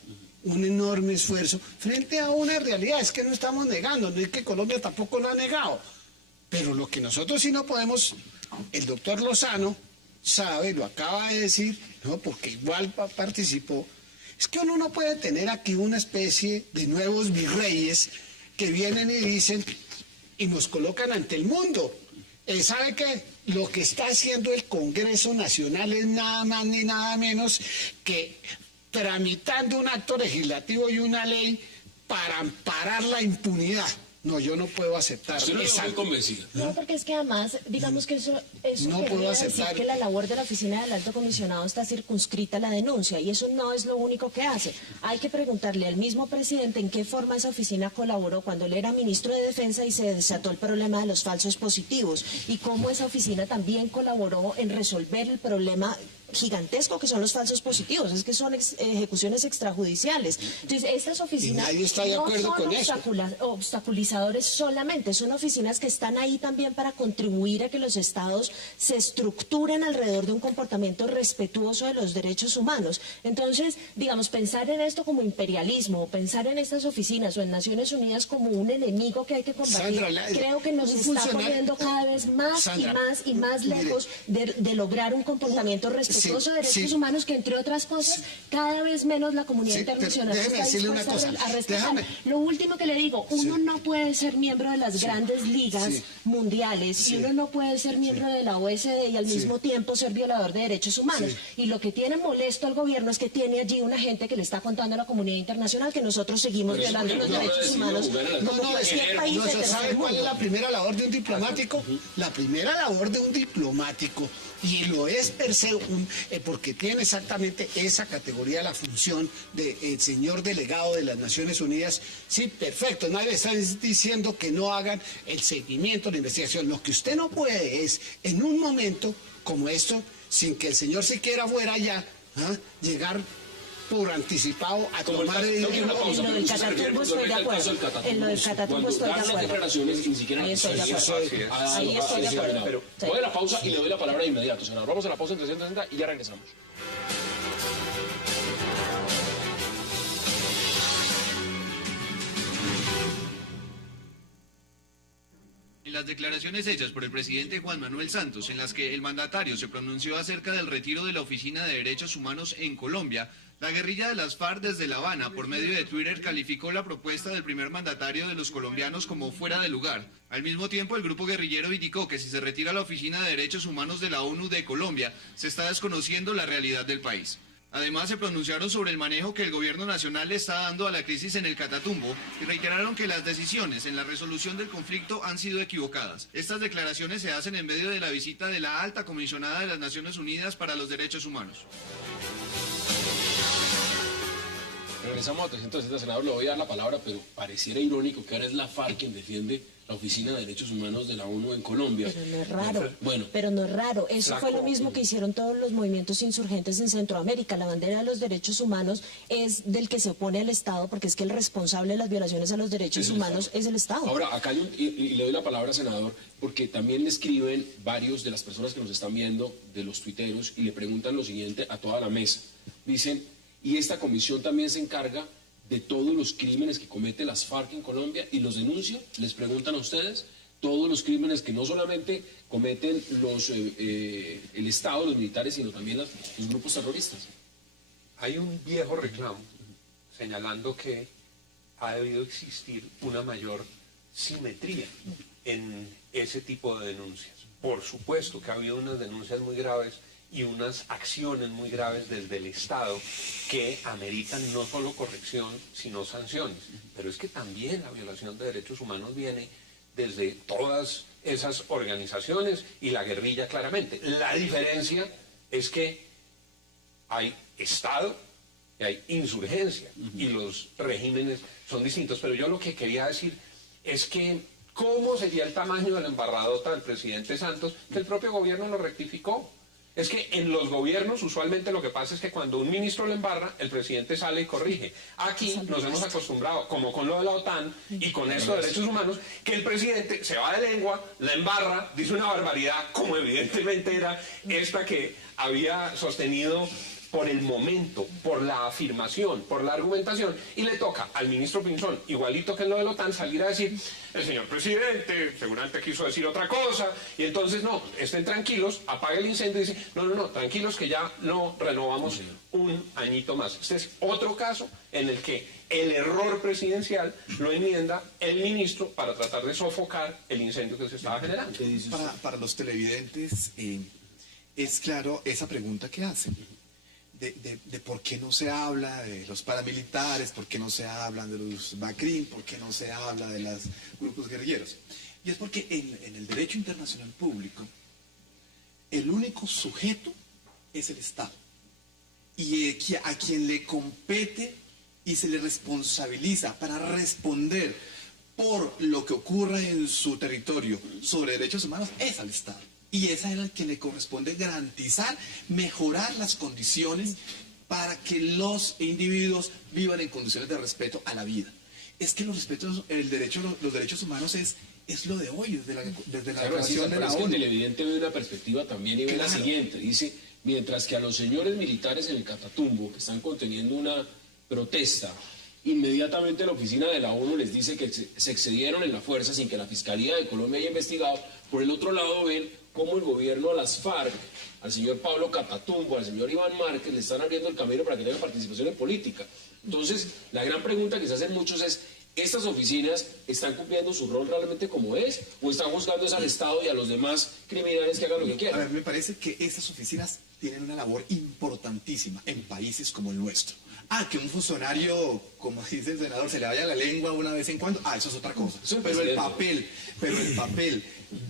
un enorme esfuerzo frente a una realidad. Es que no estamos negando, no es que Colombia tampoco lo ha negado. Pero lo que nosotros sí no podemos, el doctor Lozano sabe, lo acaba de decir, no, porque igual participó. Es que uno no puede tener aquí una especie de nuevos virreyes que vienen y dicen y nos colocan ante el mundo. ¿Sabe qué? Lo que está haciendo el Congreso Nacional es nada más ni nada menos que tramitando un acto legislativo y una ley para amparar la impunidad. No, yo no puedo aceptar esa. No estoy convencida. No, porque es que además, digamos que eso no puedo aceptar decir que la labor de la oficina del alto comisionado está circunscrita a la denuncia, y eso no es lo único que hace. Hay que preguntarle al mismo presidente en qué forma esa oficina colaboró cuando él era ministro de Defensa y se desató el problema de los falsos positivos, y cómo esa oficina también colaboró en resolver el problema gigantesco que son los falsos positivos, es que son ejecuciones extrajudiciales. Entonces, estas oficinas nadie está de acuerdo no son con eso. Obstaculizadores solamente, son oficinas que están ahí también para contribuir a que los estados se estructuren alrededor de un comportamiento respetuoso de los derechos humanos. Entonces, digamos, pensar en esto como imperialismo, o pensar en estas oficinas o en Naciones Unidas como un enemigo que hay que combatir, Sandra, creo que nos está poniendo cada vez más, Sandra, y más lejos de lograr un comportamiento respetuoso respetuoso de derechos humanos que, entre otras cosas, cada vez menos la comunidad internacional está dispuesta a respetar. Lo último que le digo, uno no puede ser miembro de las grandes ligas mundiales y uno no puede ser miembro de la OSD y al mismo tiempo ser violador de derechos humanos. Y lo que tiene molesto al gobierno es que tiene allí una gente que le está contando a la comunidad internacional que nosotros seguimos violando los derechos humanos como cualquier país de tercer ¿Sabe cuál es la primera labor de un diplomático? La primera labor de un diplomático, y lo es per se, porque tiene exactamente esa categoría, la función del señor delegado de las Naciones Unidas. Sí, perfecto, nadie está diciendo que no hagan el seguimiento, la investigación. Lo que usted no puede es, en un momento como esto, sin que el señor siquiera fuera allá, llegar por anticipado a tomar en lo del Catatumbo estoy de acuerdo. En lo del Catatumbo estoy de acuerdo. Declaraciones ni siquiera ahí estoy de acuerdo. Ahí estoy de acuerdo. Pero voy a la pausa y le doy la palabra de inmediato, senador. Vamos a la pausa en 360 y ya regresamos. Las declaraciones hechas por el presidente Juan Manuel Santos, en las que el mandatario se pronunció acerca del retiro de la Oficina de Derechos Humanos en Colombia, la guerrilla de las FARC desde La Habana, por medio de Twitter, calificó la propuesta del primer mandatario de los colombianos como fuera de lugar. Al mismo tiempo, el grupo guerrillero indicó que si se retira la Oficina de Derechos Humanos de la ONU de Colombia, se está desconociendo la realidad del país. Además, se pronunciaron sobre el manejo que el gobierno nacional le está dando a la crisis en el Catatumbo y reiteraron que las decisiones en la resolución del conflicto han sido equivocadas. Estas declaraciones se hacen en medio de la visita de la alta comisionada de las Naciones Unidas para los Derechos Humanos. Regresamos a 360, senador, le voy a dar la palabra, pero pareciera irónico que ahora es la FARC quien defiende la Oficina de Derechos Humanos de la ONU en Colombia. Pero no es raro, pero no es raro. Eso fue lo mismo que hicieron todos los movimientos insurgentes en Centroamérica. La bandera de los derechos humanos es del que se opone al Estado, porque es que el responsable de las violaciones a los derechos humanos es el Estado. Ahora, acá hay y le doy la palabra, senador, porque también le escriben varios de las personas que nos están viendo, de los tuiteros, y le preguntan lo siguiente a toda la mesa. Dicen, y esta comisión también se encarga de todos los crímenes que comete las FARC en Colombia y los denuncia. Les preguntan a ustedes todos los crímenes que no solamente cometen el Estado, los militares, sino también los grupos terroristas. Hay un viejo reclamo señalando que ha debido existir una mayor simetría en ese tipo de denuncias. Por supuesto que ha habido unas denuncias muy graves y unas acciones muy graves desde el Estado que ameritan no solo corrección, sino sanciones. Pero es que también la violación de derechos humanos viene desde todas esas organizaciones y la guerrilla claramente. La diferencia es que hay Estado y hay insurgencia y los regímenes son distintos. Pero yo lo que quería decir es que ¿cómo sería el tamaño de la embarradota del presidente Santos que el propio gobierno lo rectificó? Es que en los gobiernos usualmente lo que pasa es que cuando un ministro le embarra, el presidente sale y corrige. Aquí nos hemos acostumbrado, como con lo de la OTAN y con esto de derechos humanos, que el presidente se va de lengua, la embarra, dice una barbaridad, como evidentemente era esta que había sostenido por el momento, por la afirmación, por la argumentación, y le toca al ministro Pinzón, igualito que en lo de la OTAN, salir a decir, el señor presidente seguramente quiso decir otra cosa, y entonces no, estén tranquilos, apague el incendio y dice, no, tranquilos que ya no renovamos un añito más. Este es otro caso en el que el error presidencial lo enmienda el ministro para tratar de sofocar el incendio que se estaba generando. Para los televidentes, es claro esa pregunta que hacen. De por qué no se habla de los paramilitares, por qué no se habla de los BACRIM, por qué no se habla de los grupos guerrilleros. Y es porque en el derecho internacional público, el único sujeto es el Estado. Y a quien le compete y se le responsabiliza para responder por lo que ocurra en su territorio sobre derechos humanos es al Estado. Y es a él al que le corresponde garantizar, mejorar las condiciones para que los individuos vivan en condiciones de respeto a la vida. Es que los derechos humanos es lo de hoy, desde la creación de la ONU. Es que el televidente ve una perspectiva también y ve la siguiente. Dice, mientras que a los señores militares en el Catatumbo, que están conteniendo una protesta, inmediatamente la oficina de la ONU les dice que se excedieron en la fuerza sin que la Fiscalía de Colombia haya investigado. Por el otro lado ven cómo el gobierno a las FARC, al señor Pablo Catatumbo, al señor Iván Márquez, le están abriendo el camino para que tengan participación en política. Entonces, la gran pregunta que se hacen muchos es, ¿estas oficinas están cumpliendo su rol realmente como es? ¿O están juzgando al Estado y a los demás criminales que hagan lo que quieran? A ver, me parece que estas oficinas tienen una labor importantísima en países como el nuestro. Que un funcionario, como dice el senador, se le vaya la lengua una vez en cuando, eso es otra cosa. Pero el papel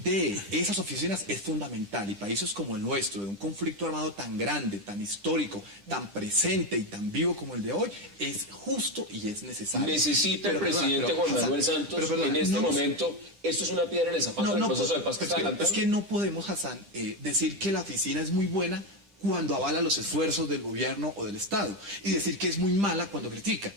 de esas oficinas es fundamental, y países como el nuestro, de un conflicto armado tan grande, tan histórico, tan presente y tan vivo como el de hoy, es justo y es necesario. Necesita el presidente Juan Manuel Santos en este momento, esto es una piedra en el zapato del proceso de paz que está adelantando. Es que no podemos, Hassan, decir que la oficina es muy buena cuando avala los esfuerzos del gobierno o del Estado, y decir que es muy mala cuando critica.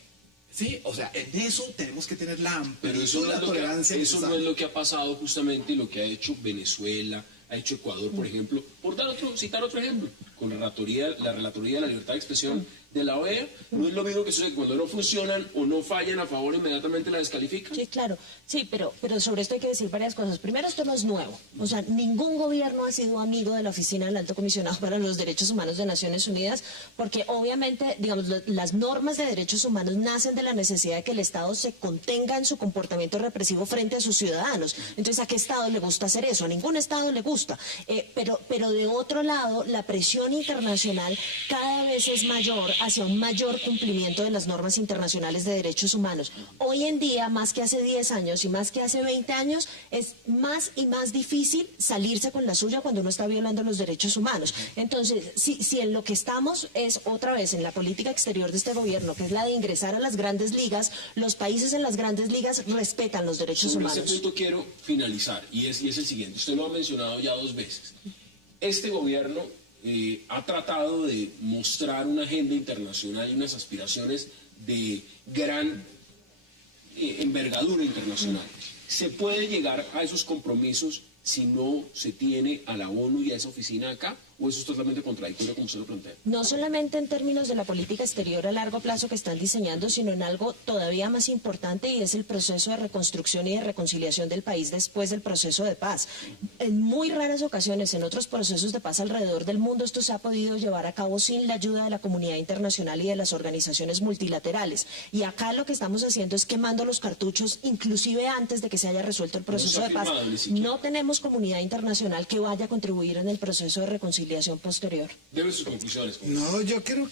Sí, o sea, en eso tenemos que tener la amplitud, la tolerancia. Eso no es lo que ha pasado justamente y lo que ha hecho Venezuela, ha hecho Ecuador, por ejemplo, por citar otro ejemplo, con la Relatoría de la Libertad de Expresión de la OEA. No es lo mismo que sucede que cuando no funcionan o no fallan a favor, inmediatamente la descalifican. Sí, claro. Sí, pero sobre esto hay que decir varias cosas. Primero, esto no es nuevo. O sea, ningún gobierno ha sido amigo de la Oficina del Alto Comisionado para los Derechos Humanos de Naciones Unidas, porque obviamente, digamos, las normas de derechos humanos nacen de la necesidad de que el Estado se contenga en su comportamiento represivo frente a sus ciudadanos. Entonces, ¿a qué Estado le gusta hacer eso? A ningún Estado le gusta. Pero de otro lado, la presión internacional cada vez es mayor hacia un mayor cumplimiento de las normas internacionales de derechos humanos. Hoy en día, más que hace 10 años y más que hace 20 años, es más y más difícil salirse con la suya cuando uno está violando los derechos humanos. Entonces, si en lo que estamos es otra vez en la política exterior de este gobierno, que es la de ingresar a las grandes ligas, los países en las grandes ligas respetan los derechos humanos. Sobre ese punto quiero finalizar, y es el siguiente. Usted lo ha mencionado ya 2 veces. Este gobierno ha tratado de mostrar una agenda internacional y unas aspiraciones de gran envergadura internacional. ¿Se puede llegar a esos compromisos si no se tiene a la ONU y a esa oficina acá? ¿O eso es totalmente contradictorio como usted lo plantea? No solamente en términos de la política exterior a largo plazo que están diseñando, sino en algo todavía más importante, y es el proceso de reconstrucción y de reconciliación del país después del proceso de paz. En muy raras ocasiones, en otros procesos de paz alrededor del mundo, esto se ha podido llevar a cabo sin la ayuda de la comunidad internacional y de las organizaciones multilaterales. Y acá lo que estamos haciendo es quemando los cartuchos, inclusive antes de que se haya resuelto el proceso de paz. No tenemos comunidad internacional que vaya a contribuir en el proceso de reconciliación posterior. Debe sus conclusiones. No, yo creo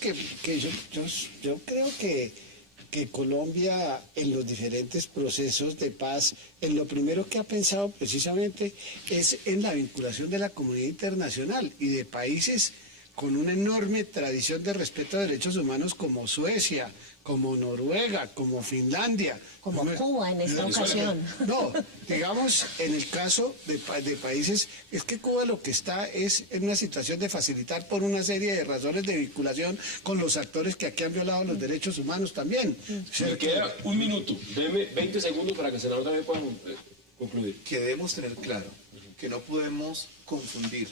que Colombia en los diferentes procesos de paz, en lo primero que ha pensado precisamente es en la vinculación de la comunidad internacional y de países con una enorme tradición de respeto a derechos humanos como Suecia, como Noruega, como Finlandia. Como Cuba en esta ocasión. No, digamos, en el caso de países, es que Cuba lo que está es en una situación de facilitar por una serie de razones de vinculación con los actores que aquí han violado los derechos humanos también. Me queda un minuto, deme 20 segundos para que el senador también pueda concluir. Que debemos tener claro que no podemos confundir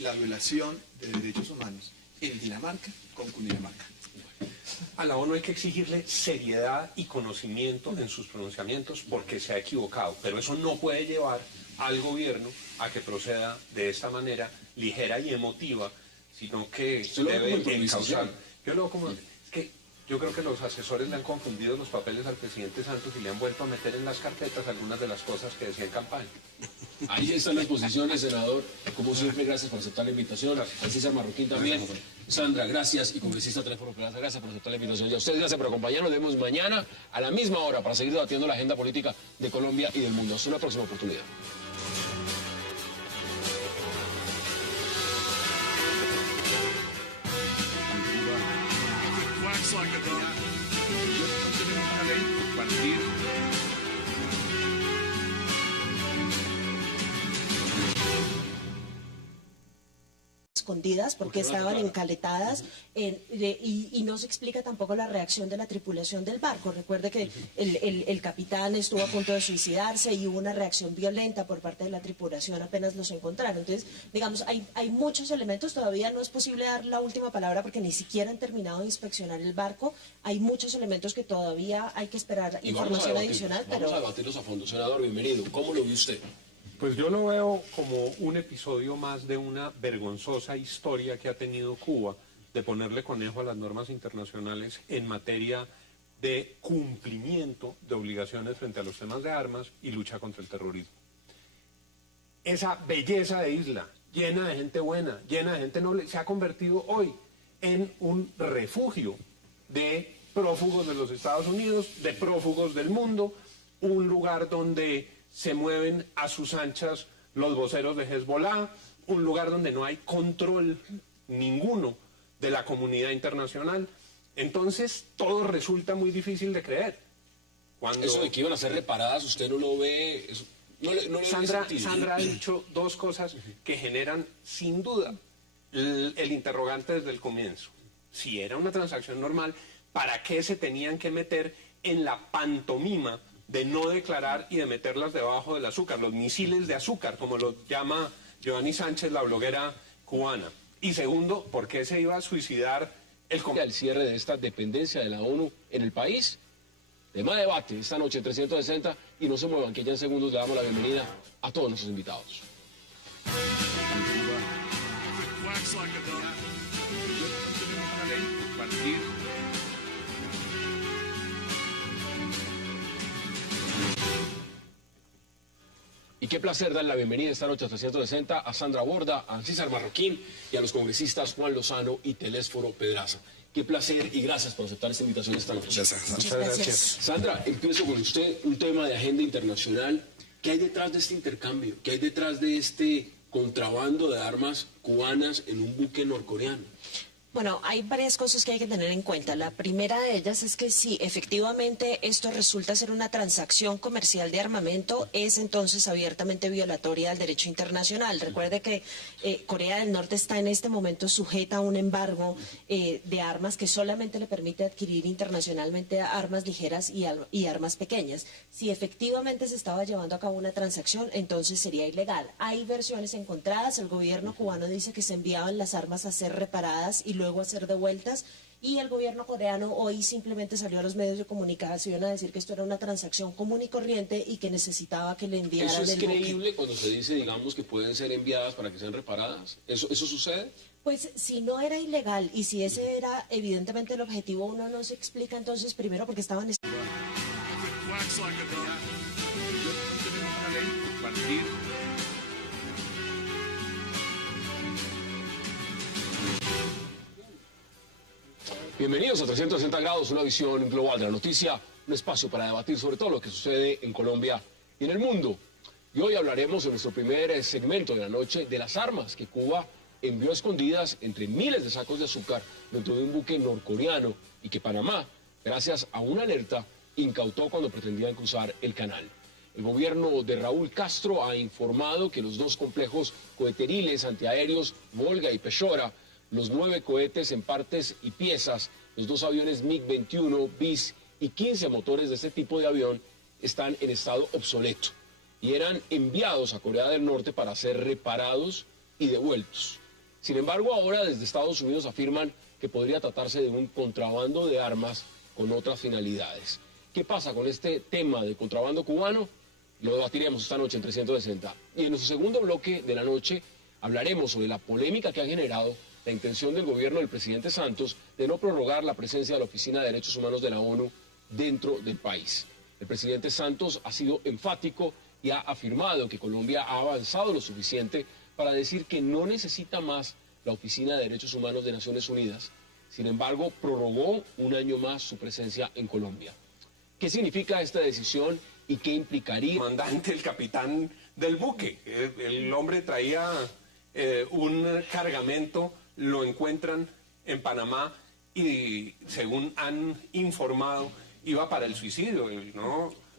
la violación de derechos humanos en Dinamarca con Cundinamarca. A la ONU hay que exigirle seriedad y conocimiento en sus pronunciamientos porque se ha equivocado, pero eso no puede llevar al gobierno a que proceda de esta manera ligera y emotiva, sino que debe encauzar. Yo creo que los asesores le han confundido los papeles al presidente Santos y le han vuelto a meter en las carpetas algunas de las cosas que decía en campaña. Ahí están las posiciones, senador. Como siempre, gracias por aceptar la invitación. A César Marroquín también. Sandra, gracias. Y congresista Teléfono Plaza, gracias por aceptar la invitación. Y a ustedes, gracias por acompañarnos. Nos vemos mañana a la misma hora para seguir debatiendo la agenda política de Colombia y del mundo. Hasta una próxima oportunidad. Escondidas porque estaban encaletadas y no se explica tampoco la reacción de la tripulación del barco. Recuerde que el capitán estuvo a punto de suicidarse y hubo una reacción violenta por parte de la tripulación apenas los encontraron. Entonces, digamos, hay muchos elementos, todavía no es posible dar la última palabra porque ni siquiera han terminado de inspeccionar el barco. Hay muchos elementos que todavía hay que esperar información adicional. Vamos a debatirlos a fondo. Senador, bienvenido. ¿Cómo lo ve usted? Pues yo lo veo como un episodio más de una vergonzosa historia que ha tenido Cuba de ponerle conejo a las normas internacionales en materia de cumplimiento de obligaciones frente a los temas de armas y lucha contra el terrorismo. Esa belleza de isla, llena de gente buena, llena de gente noble, se ha convertido hoy en un refugio de prófugos de los Estados Unidos, de prófugos del mundo, un lugar donde se mueven a sus anchas los voceros de Hezbollah, un lugar donde no hay control ninguno de la comunidad internacional. Entonces todo resulta muy difícil de creer. Eso de que iban a ser reparadas, ¿usted no lo ve? Eso, no le Sandra ha dicho dos cosas que generan sin duda el interrogante desde el comienzo. Si era una transacción normal, ¿para qué se tenían que meter en la pantomima de no declarar y de meterlas debajo del azúcar, los misiles de azúcar, como lo llama Giovanni Sánchez, la bloguera cubana? Y segundo, ¿por qué se iba a suicidar el cierre de esta dependencia de la ONU en el país? Tema de debate esta noche en 360, y no se muevan, que ya en segundos le damos la bienvenida a todos nuestros invitados. Y qué placer dar la bienvenida esta noche a 360 a Sandra Borda, a César Marroquín y a los congresistas Juan Lozano y Telésforo Pedraza. Qué placer y gracias por aceptar esta invitación esta noche. Muchas gracias. Sandra, empiezo con usted, un tema de agenda internacional. ¿Qué hay detrás de este intercambio? ¿Qué hay detrás de este contrabando de armas cubanas en un buque norcoreano? Bueno, hay varias cosas que hay que tener en cuenta. La primera de ellas es que si efectivamente esto resulta ser una transacción comercial de armamento, es entonces abiertamente violatoria del derecho internacional. Recuerde que Corea del Norte está en este momento sujeta a un embargo de armas que solamente le permite adquirir internacionalmente armas ligeras y armas pequeñas. Si efectivamente se estaba llevando a cabo una transacción, entonces sería ilegal. Hay versiones encontradas. El gobierno cubano dice que se enviaban las armas a ser reparadas y luego a ser devueltas, y el gobierno coreano hoy simplemente salió a los medios de comunicación a decir que esto era una transacción común y corriente y que necesitaba que le enviaran ¿Eso es el buque. creíble cuando se dice, digamos, que pueden ser enviadas para que sean reparadas? ¿Eso sucede? Pues si no era ilegal y si ese era evidentemente el objetivo, uno no se explica entonces primero porque estaban... Bienvenidos a 360 grados, una visión global de la noticia, un espacio para debatir sobre todo lo que sucede en Colombia y en el mundo. Y hoy hablaremos en nuestro primer segmento de la noche de las armas que Cuba envió escondidas entre miles de sacos de azúcar dentro de un buque norcoreano y que Panamá, gracias a una alerta, incautó cuando pretendían cruzar el canal. El gobierno de Raúl Castro ha informado que los dos complejos coheteriles antiaéreos Volga y Peshora, los 9 cohetes en partes y piezas, los 2 aviones MiG-21 bis y 15 motores de este tipo de avión están en estado obsoleto y eran enviados a Corea del Norte para ser reparados y devueltos. Sin embargo, ahora desde Estados Unidos afirman que podría tratarse de un contrabando de armas con otras finalidades. ¿Qué pasa con este tema de contrabando cubano? Lo debatiremos esta noche en 360. Y en nuestro segundo bloque de la noche hablaremos sobre la polémica que ha generado la intención del gobierno del presidente Santos de no prorrogar la presencia de la Oficina de Derechos Humanos de la ONU dentro del país. El presidente Santos ha sido enfático y ha afirmado que Colombia ha avanzado lo suficiente para decir que no necesita más la Oficina de Derechos Humanos de Naciones Unidas. Sin embargo, prorrogó un año más su presencia en Colombia. ¿Qué significa esta decisión y qué implicaría? El comandante, el capitán del buque. El hombre traía un cargamento, lo encuentran en Panamá y, según han informado, iba para el suicidio.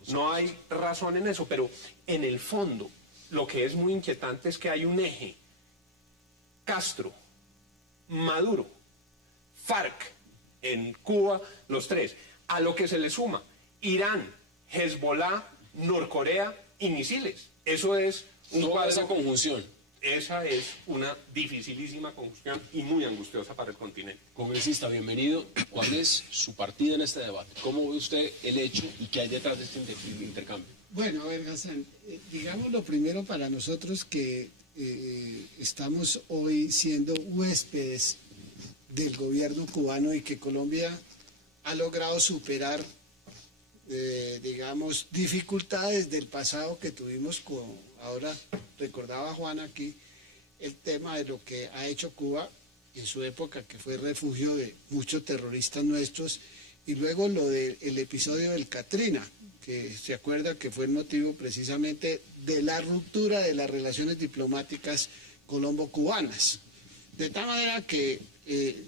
No hay razón en eso, pero en el fondo lo que es muy inquietante es que hay un eje: Castro, Maduro, FARC en Cuba, los tres, a lo que se le suma Irán, Hezbollah, Norcorea y misiles. Eso es un cuadro. Esa conjunción. Esa es una dificilísima conjunción y muy angustiosa para el continente. Congresista, bienvenido. ¿Cuál es su partida en este debate? ¿Cómo ve usted el hecho y qué hay detrás de este intercambio? Bueno, a ver, Hassan, digamos lo primero para nosotros que estamos hoy siendo huéspedes del gobierno cubano y que Colombia ha logrado superar, digamos, dificultades del pasado que tuvimos ahora recordaba Juan aquí, el tema de lo que ha hecho Cuba en su época, que fue refugio de muchos terroristas nuestros, y luego lo del episodio del Katrina, que se acuerda que fue el motivo precisamente de la ruptura de las relaciones diplomáticas colombo-cubanas. De tal manera que,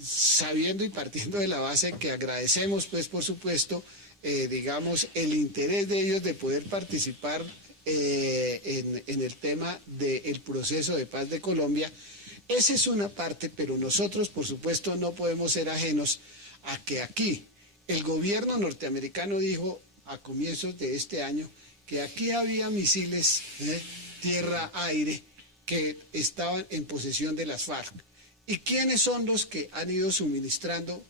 sabiendo y partiendo de la base que agradecemos, pues por supuesto, digamos, el interés de ellos de poder participar en el tema del proceso de paz de Colombia, esa es una parte, pero nosotros, por supuesto, no podemos ser ajenos a que aquí el gobierno norteamericano dijo a comienzos de este año que aquí había misiles tierra-aire que estaban en posesión de las FARC. ¿Y quiénes son los que han ido suministrando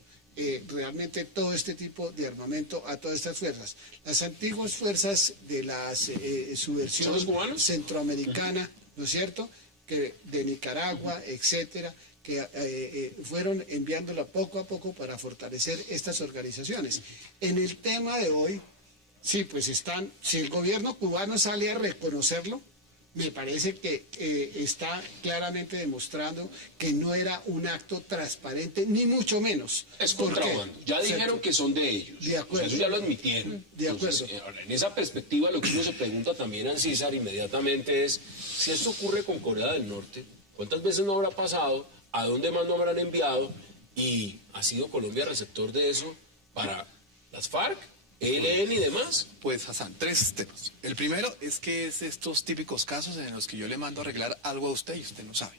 realmente todo este tipo de armamento a todas estas fuerzas? Las antiguas fuerzas de la subversión centroamericana, ¿no es cierto?, que de Nicaragua, etcétera, que fueron enviándola poco a poco para fortalecer estas organizaciones. En el tema de hoy, sí, pues están, si el gobierno cubano sale a reconocerlo, me parece que está claramente demostrando que no era un acto transparente, ni mucho menos. Es contrabando. Ya dijeron que son de ellos. De acuerdo. Eso ya lo admitieron. De acuerdo. Entonces, en esa perspectiva, lo que uno se pregunta también a César inmediatamente es, si esto ocurre con Corea del Norte, ¿cuántas veces no habrá pasado? ¿A dónde más no habrán enviado? ¿Y ha sido Colombia receptor de eso para las FARC? ¿ELN y demás? Pues, Hassan, tres temas. El primero es que es estos típicos casos en los que yo le mando a arreglar algo a usted y usted no sabe.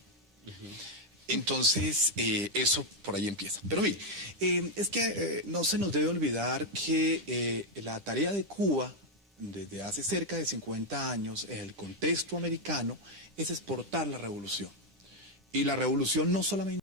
Entonces, eso por ahí empieza. Pero mire, es que no se nos debe olvidar que la tarea de Cuba, desde hace cerca de 50 años, en el contexto americano, es exportar la revolución. Y la revolución no solamente